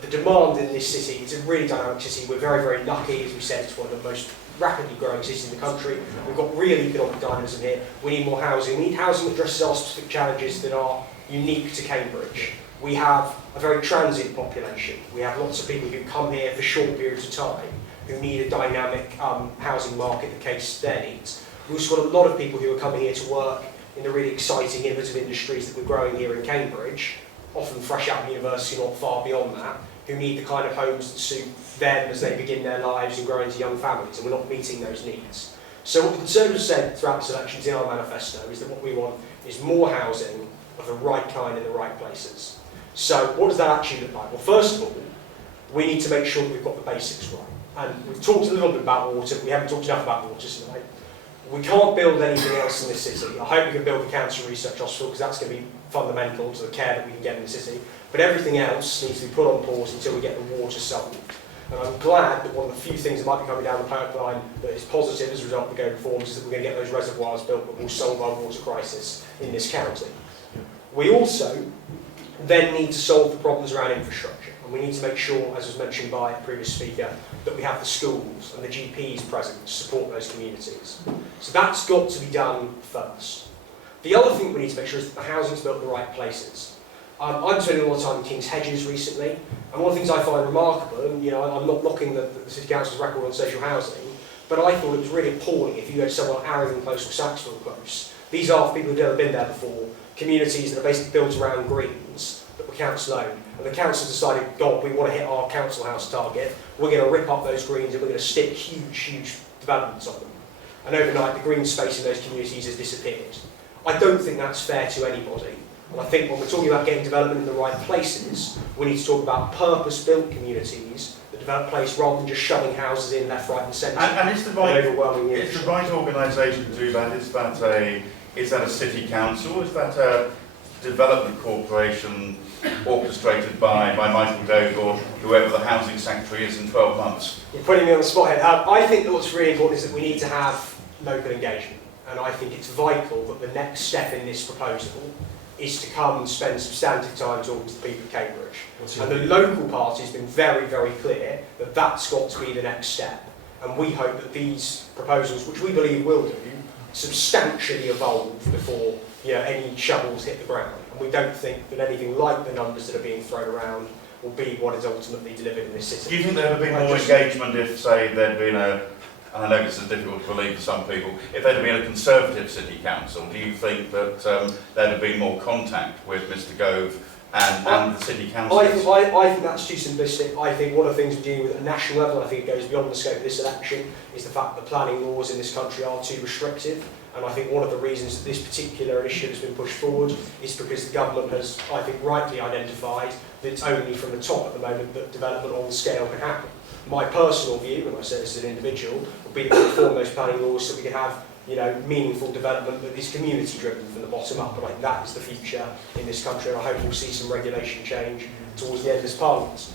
The demand in this city, it's a really dynamic city. We're very, very lucky, as we said, it's one of the most rapidly growing cities in the country. We've got real economic dynamism here. We need more housing. We need housing that addresses our specific challenges that are unique to Cambridge. We have a very transient population. We have lots of people who come here for short periods of time, who need a dynamic housing market that caters to their needs. We've also got a lot of people who are coming here to work in the really exciting, innovative industries that we're growing here in Cambridge, often fresh out of university, not far beyond that, who need the kind of homes that suit them as they begin their lives and grow into young families, and we're not meeting those needs. So what the Conservatives said throughout this election in our manifesto is that what we want is more housing of the right kind in the right places. So what does that actually look like? Well, first of all, we need to make sure that we've got the basics right. And we've talked a little bit about water, but we haven't talked enough about water tonight. We can't build anything else in this city. I hope we can build the Cancer Research Hospital, because that's going to be fundamental to the care that we can get in the city. But everything else needs to be put on pause until we get the water solved. And I'm glad that one of the few things that might be coming down the pipeline that is positive as a result of the Go reforms is that we're going to get those reservoirs built that will solve our water crisis in this county. We also then need to solve the problems around infrastructure. And we need to make sure, as was mentioned by a previous speaker, that we have the schools and the GPs present to support those communities. So that's got to be done first. The other thing we need to make sure is that the housing's built in the right places. I'm spending a lot of time in King's Hedges recently, and one of the things I find remarkable, and I'm not knocking the City Council's record on social housing, but I thought it was really appalling if you go to somewhere like Arrington Close or Saxfield Close. These are, for people who've never been there before, communities that are basically built around greens that were council owned. And the council decided, God, we want to hit our council house target, we're going to rip up those greens and we're going to stick huge developments on them. And overnight, the green space in those communities has disappeared. I don't think that's fair to anybody. And I think when we're talking about getting development in the right places, we need to talk about purpose-built communities that develop place rather than just shoving houses in left, right and centre. And it's the right, overwhelming it's the right organisation to do that. Is that a city council? Is that a development corporation orchestrated by Michael Gove or whoever the housing secretary is in 12 months? You're putting me on the spot here. I think that what's really important is that we need to have local engagement. And I think it's vital that the next step in this proposal is to come and spend substantive time talking to the people of Cambridge. And the local party has been very, very clear that that's got to be the next step. And we hope that these proposals, which we believe will do, substantially evolve before any shovels hit the ground. And we don't think that anything like the numbers that are being thrown around will be what is ultimately delivered in this city. Do you think there would have been more engagement if, say, there'd been and I know this is difficult to believe for some people, if there'd have been a Conservative City Council, do you think that there'd have been more contact with Mr Gove and the City Council? I think that's too simplistic. I think one of the things we're dealing with at a national level, and I think it goes beyond the scope of this election, is the fact that the planning laws in this country are too restrictive. And I think one of the reasons that this particular initiative has been pushed forward is because the government has, I think, rightly identified that it's only from the top at the moment that development on scale can happen. My personal view, and I say this as an individual, would be to reform those planning laws so we can have meaningful development that is community driven from the bottom up, and I think that is the future in this country, and I hope we'll see some regulation change towards the end of this Parliament.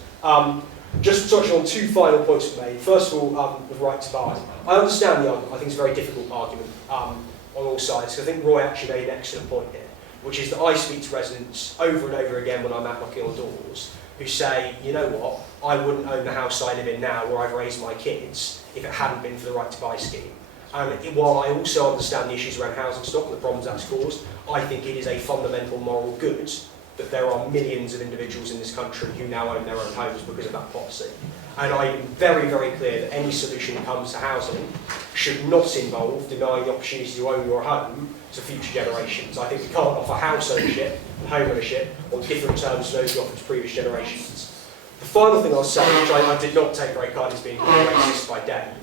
Just to touch on two final points we made. First of all, the right to buy. I understand the argument. I think it's a very difficult argument on all sides. I think Roy actually made an excellent point here, which is that I speak to residents over and over again when I'm out knocking on doors who say, you know what, I wouldn't own the house I live in now where I've raised my kids if it hadn't been for the right to buy scheme. And while I also understand the issues around housing stock and the problems that's caused, I think it is a fundamental moral good that there are millions of individuals in this country who now own their own homes because of that policy. And I'm very, very clear that any solution that comes to housing should not involve denying the opportunity to own your home to future generations. I think we can't offer house ownership and home ownership on different terms to those we offered to previous generations. The final thing I'll say, which I did not take very kindly as being racist by Dave,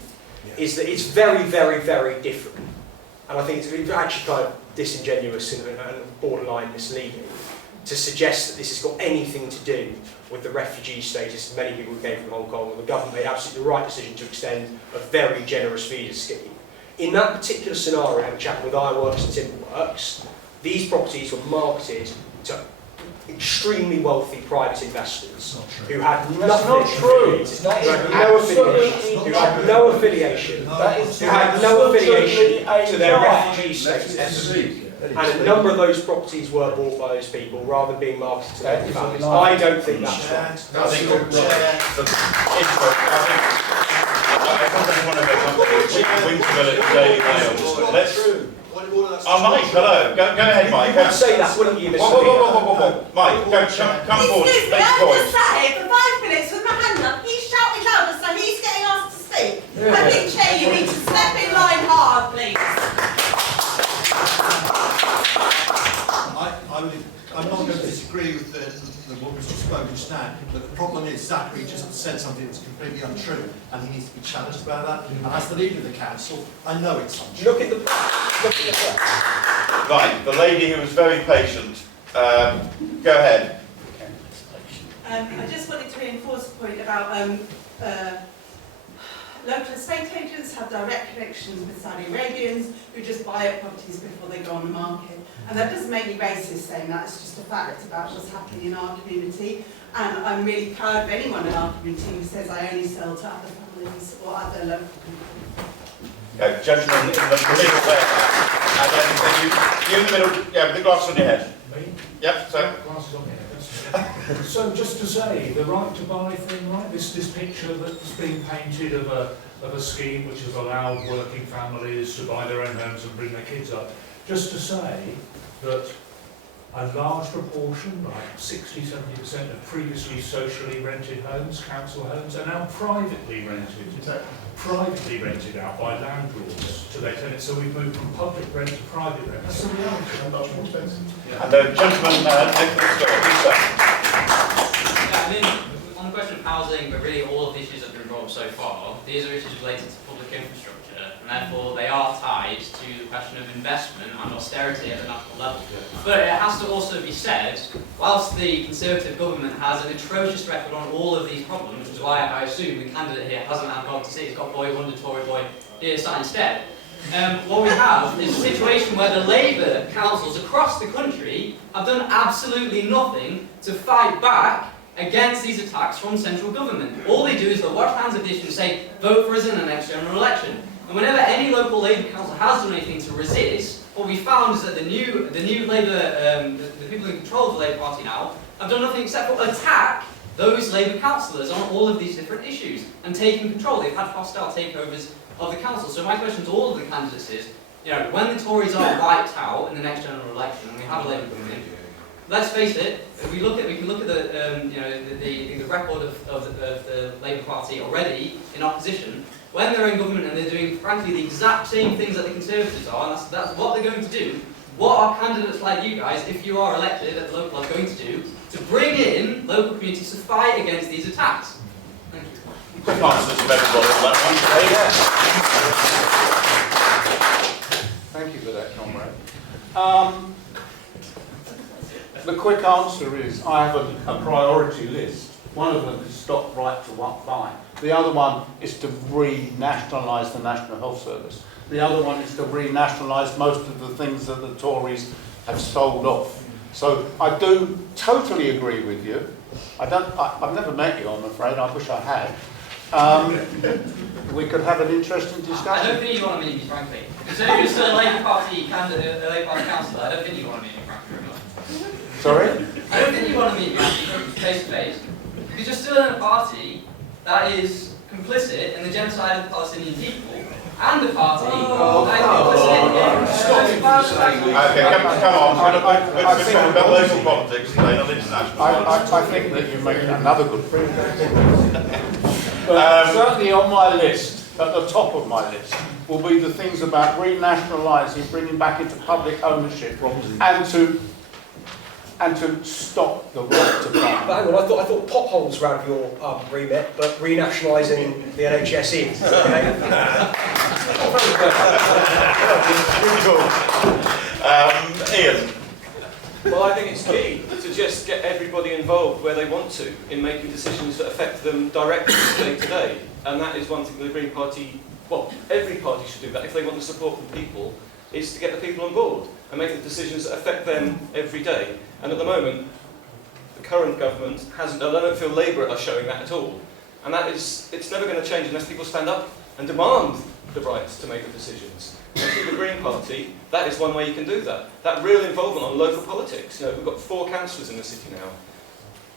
is that it's very, very, very different. And I think it's actually kind of disingenuous and borderline misleading to suggest that this has got anything to do with the refugee status of many people who came from Hong Kong, and the government made absolutely the right decision to extend a very generous visa scheme. In that particular scenario, which happened with Ironworks and Timberworks, these properties were marketed to extremely wealthy private investors who had nothing, not true. who had no affiliation, who had no affiliation, to their refugee status. And a number of those properties were bought by those people rather than being marketed to their families. I don't think that's right. I think one of the Winterville at the Daily Mail. Let's. Oh, Mike, hello. Go ahead, Mike. You would say that, wouldn't you, Mr. Whoa. Mike, come forward. Excuse me, I've just sat here for 5 minutes with my hand up. He's shouting louder, so he's getting asked to speak. I think, Chair, you need to step in line hard, please. I'm not going to disagree with what was just spoken just now, but the problem is Zachary just said something that's completely untrue, and he needs to be challenged about that. And as the leader of the council, I know it's untrue. Look at the Right, the lady who was very patient. Go ahead. I just wanted to reinforce the point about local estate agents have direct connections with Saudi Arabians who just buy up properties before they go on the market. And that doesn't make me racist saying that, it's just a fact about what's happening in our community. And I'm really proud of anyone in our community who says I only sell to other families or other local people. Okay, gentleman in the middle there. And then you in the middle, yeah, with the glass on your head. Me? Yep, so. Glasses on my head. So just to say, the right to buy thing, right? This picture that's been painted of a scheme which has allowed working families to buy their own homes and bring their kids up. Just to say that a large proportion, like 60–70% of previously socially rented homes, council homes, are now privately rented out by landlords to their tenants. So we've moved from public rent to private rent. That's the reality. And much more expensive. And the gentleman next door, I mean, on the question of housing, but really all of the issues that have been brought up so far, these are issues related to public infrastructure, and therefore they are tied to the question of investment and austerity at the national level. But it has to also be said, whilst the Conservative government has an atrocious record on all of these problems, which is why I assume the candidate here hasn't had gone to see, he's got boy wonder Tory boy here sat instead. What we have is a situation where the Labour councils across the country have done absolutely nothing to fight back against these attacks from central government. All they do is they'll wash hands of the issue and say, vote for us in the next general election. And whenever any local Labour council has done anything to resist, what we found is that the new Labour, the people in control of the Labour Party now, have done nothing except for attack those Labour councillors on all of these different issues and taking control. They've had hostile takeovers of the council. So my question to all of the candidates is, you know, when the Tories are wiped out in the next general election and we have a Labour government, let's face it, we can look at the record of the Labour Party already in opposition. When they're in government and they're doing, frankly, the exact same things that the Conservatives are, and that's what they're going to do, what are candidates like you guys, if you are elected at the local, are going to do to bring in local communities to fight against these attacks? Thank you. Quick answers from everybody on that one. Thank you for that, comrade. The quick answer is I have a priority list. One of them is stop right to buy. The other one is to renationalise the National Health Service. The other one is to renationalise most of the things that the Tories have sold off. So I do totally agree with you. I've never met you, I'm afraid. I wish I had. We could have an interesting discussion. I don't think you want to meet me, frankly. Considering you're still a Labour Party candidate, a Labour Party councillor, I don't think you want to meet me, frankly. Sorry? I don't think you want to meet me face to face, because you're still in a party that is complicit in the genocide of the Palestinian people, and the party that is complicit in come on, we're talking about local politics today, not international. I think that you make another good point. But certainly on my list, at the top of my list, will be the things about renationalising, bringing back into public ownership, and to and to stop the right to buy. But hang on, I thought potholes were out of your remit, but renationalising the NHS is. Okay? Iain. Well, I think it's key to just get everybody involved where they want to in making decisions that affect them directly day to day. And that is one thing the Green Party, well, every party should do that if they want the support from people, is to get the people on board and make the decisions that affect them every day. And at the moment, the current government hasn't, I don't feel Labour are showing that at all. And that is, it's never going to change unless people stand up and demand the rights to make the decisions. And through the Green Party, that is one way you can do that. That real involvement on local politics. You know, we've got 4 councillors in the city now,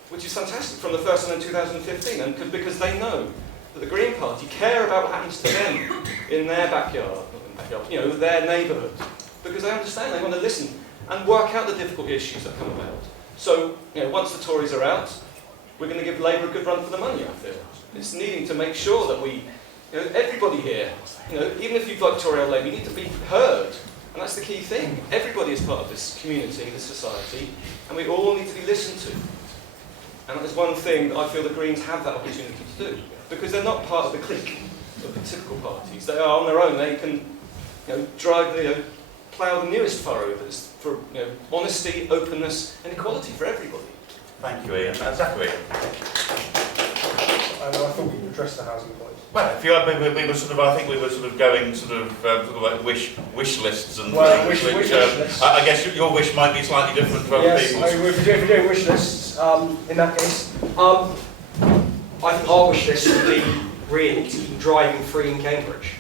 which is fantastic from the first one in 2015, and because they know that the Green Party care about what happens to them in their backyard, you know, their neighbourhood, because they understand, they want to listen and work out the difficult issues that come about. So, you know, once the Tories are out, we're going to give Labour a good run for the money, I feel. It's needing to make sure that we, you know, everybody here, you know, even if you've got Tory or Labour, you need to be heard. And that's the key thing. Everybody is part of this community, this society, and we all need to be listened to. And that is one thing that I feel the Greens have that opportunity to do. Because they're not part of the clique of the typical parties. They are on their own. They can, you know, drive the, plough the newest furrow that's for, you know, honesty, openness, and equality for everybody. Thank you, Iain. Zachary. I thought we addressed the housing point. Well, if you we were sort of, I think we were sort of going sort of like wish lists and things. Wish which, lists. I guess your wish might be slightly different from other people's. Yes, if we're doing wish lists, in that case, I think our wish list would be really to keep driving free in Cambridge,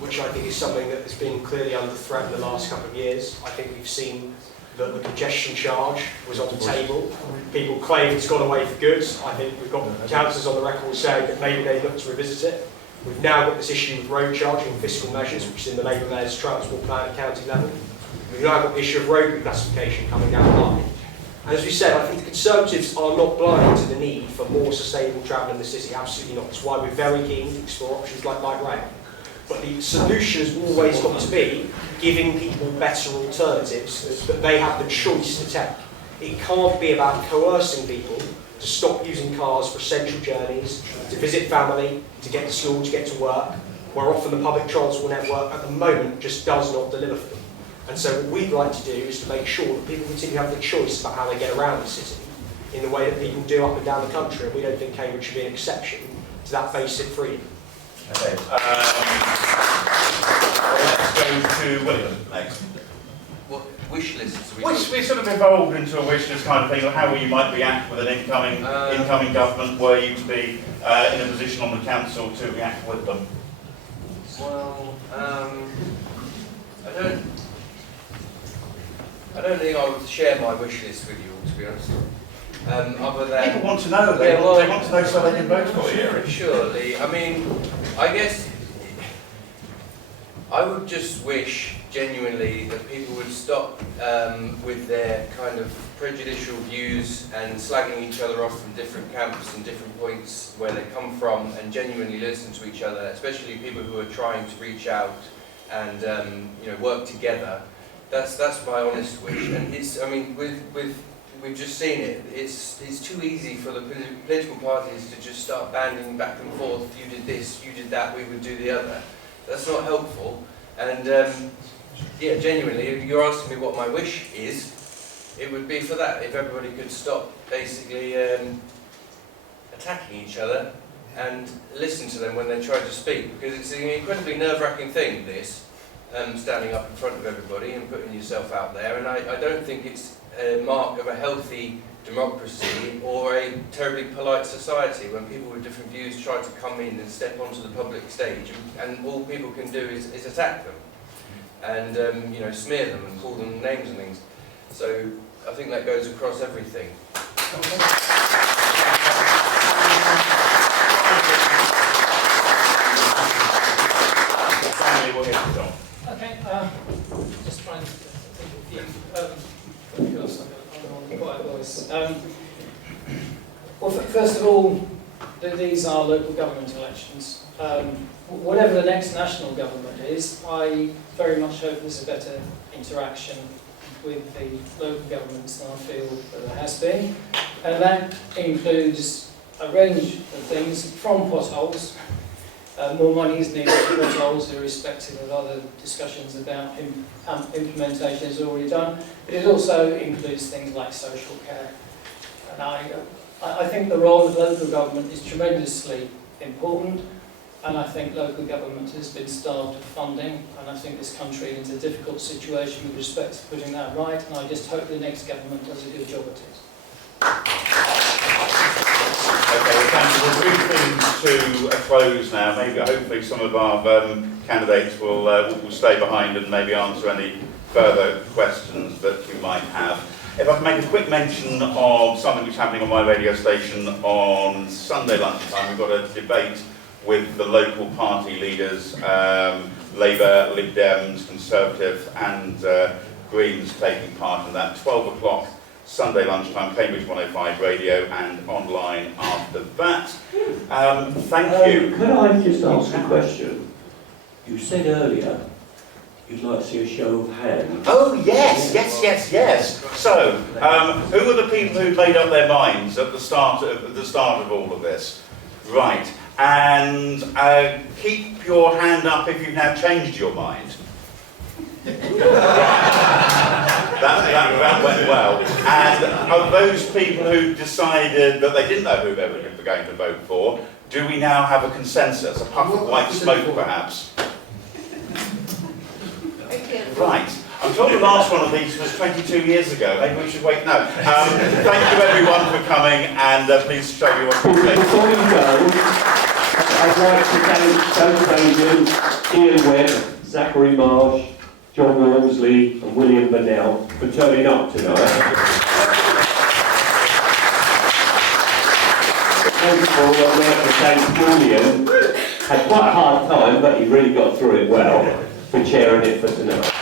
which I think is something that has been clearly under threat in the last couple of years. I think we've seen that the congestion charge was on the table. People claim it's gone away for good. I think we've got councillors on the record saying that maybe they look to revisit it. We've now got this issue with road charging and fiscal measures, which is in the Labour Mayor's transport plan at county level. We've now got the issue of road reclassification coming down the line. And as we said, I think the Conservatives are not blind to the need for more sustainable travel in the city, absolutely not. That's why we're very keen to explore options like light rail. But the solution has always got to be giving people better alternatives that they have the choice to take. It can't be about coercing people to stop using cars for essential journeys, to visit family, to get to school, to get to work, where often the public transport network at the moment just does not deliver for them. And so what we'd like to do is to make sure that people continue to have the choice about how they get around the city in the way that people do up and down the country, and we don't think Cambridge should be an exception to that basic freedom. Okay. Let's go to William next. What wish lists? We sort of evolved into a wish list kind of thing of how you might react with an incoming government were you to be in a position on the council to react with them. Well, I don't think I would share my wish list with you all, to be honest. Other than people want to know. They want to know so they can vote for you. Surely. I mean, I guess I would just wish genuinely that people would stop with their kind of prejudicial views and slagging each other off from different camps and different points where they come from, and genuinely listen to each other, especially people who are trying to reach out and you know, work together. That's my honest wish. And it's, I mean, we've just seen it. It's too easy for the political parties to just start banding back and forth. You did this, you did that, we would do the other. That's not helpful. And yeah, genuinely, if you're asking me what my wish is, it would be for that. If everybody could stop basically attacking each other and listen to them when they try to speak, because it's an incredibly nerve-wracking thing, this, standing up in front of everybody and putting yourself out there. And I don't think it's a mark of a healthy democracy or a terribly polite society when people with different views try to come in and step onto the public stage, and all people can do is attack them and you know, smear them and call them names and things. So I think that goes across everything. Okay, just trying to think of you. Because I'm on quite a voice. Well, first of all, these are local government elections. Whatever the next national government is, I very much hope there's a better interaction with the local governments than I feel that there has been. And that includes a range of things, from potholes. More money is needed for potholes, irrespective of other discussions about implementation is already done. But it also includes things like social care. And I think the role of local government is tremendously important, and I think local government has been starved of funding, and I think this country is in a difficult situation with respect to putting that right, and I just hope the next government does a good job at it. Okay, well, thank you. We'll bring things to a close now. Maybe, hopefully, some of our candidates will stay behind and maybe answer any further questions that you might have. If I can make a quick mention of something which is happening on my radio station on Sunday lunchtime, we've got a debate with the local party leaders, Labour, Lib Dems, Conservative and Greens taking part in that. 12 o'clock Sunday lunchtime, Cambridge 105 radio and online after that. Thank you. Could I just ask a question? You said earlier you'd like to see a show of hands. Oh, yes. So, who are the people who made up their minds at the start of all of this? Right. And keep your hand up if you've now changed your mind. That went well. And of those people who decided that they didn't know who they were going to vote for, do we now have a consensus, a puff of white smoke perhaps? Right. I'm told the last one of these was 22 years ago. Maybe we should wait. No. Thank you everyone for coming, and please show you what you think. Before you go, I'd like to thank Dave Baigant, Iain Webb, Zachary Marsh, John Walmsley and William Bannell for turning up tonight. First of all, I'd like to thank Julian. Had quite a hard time, but he really got through it well, for chairing it for tonight.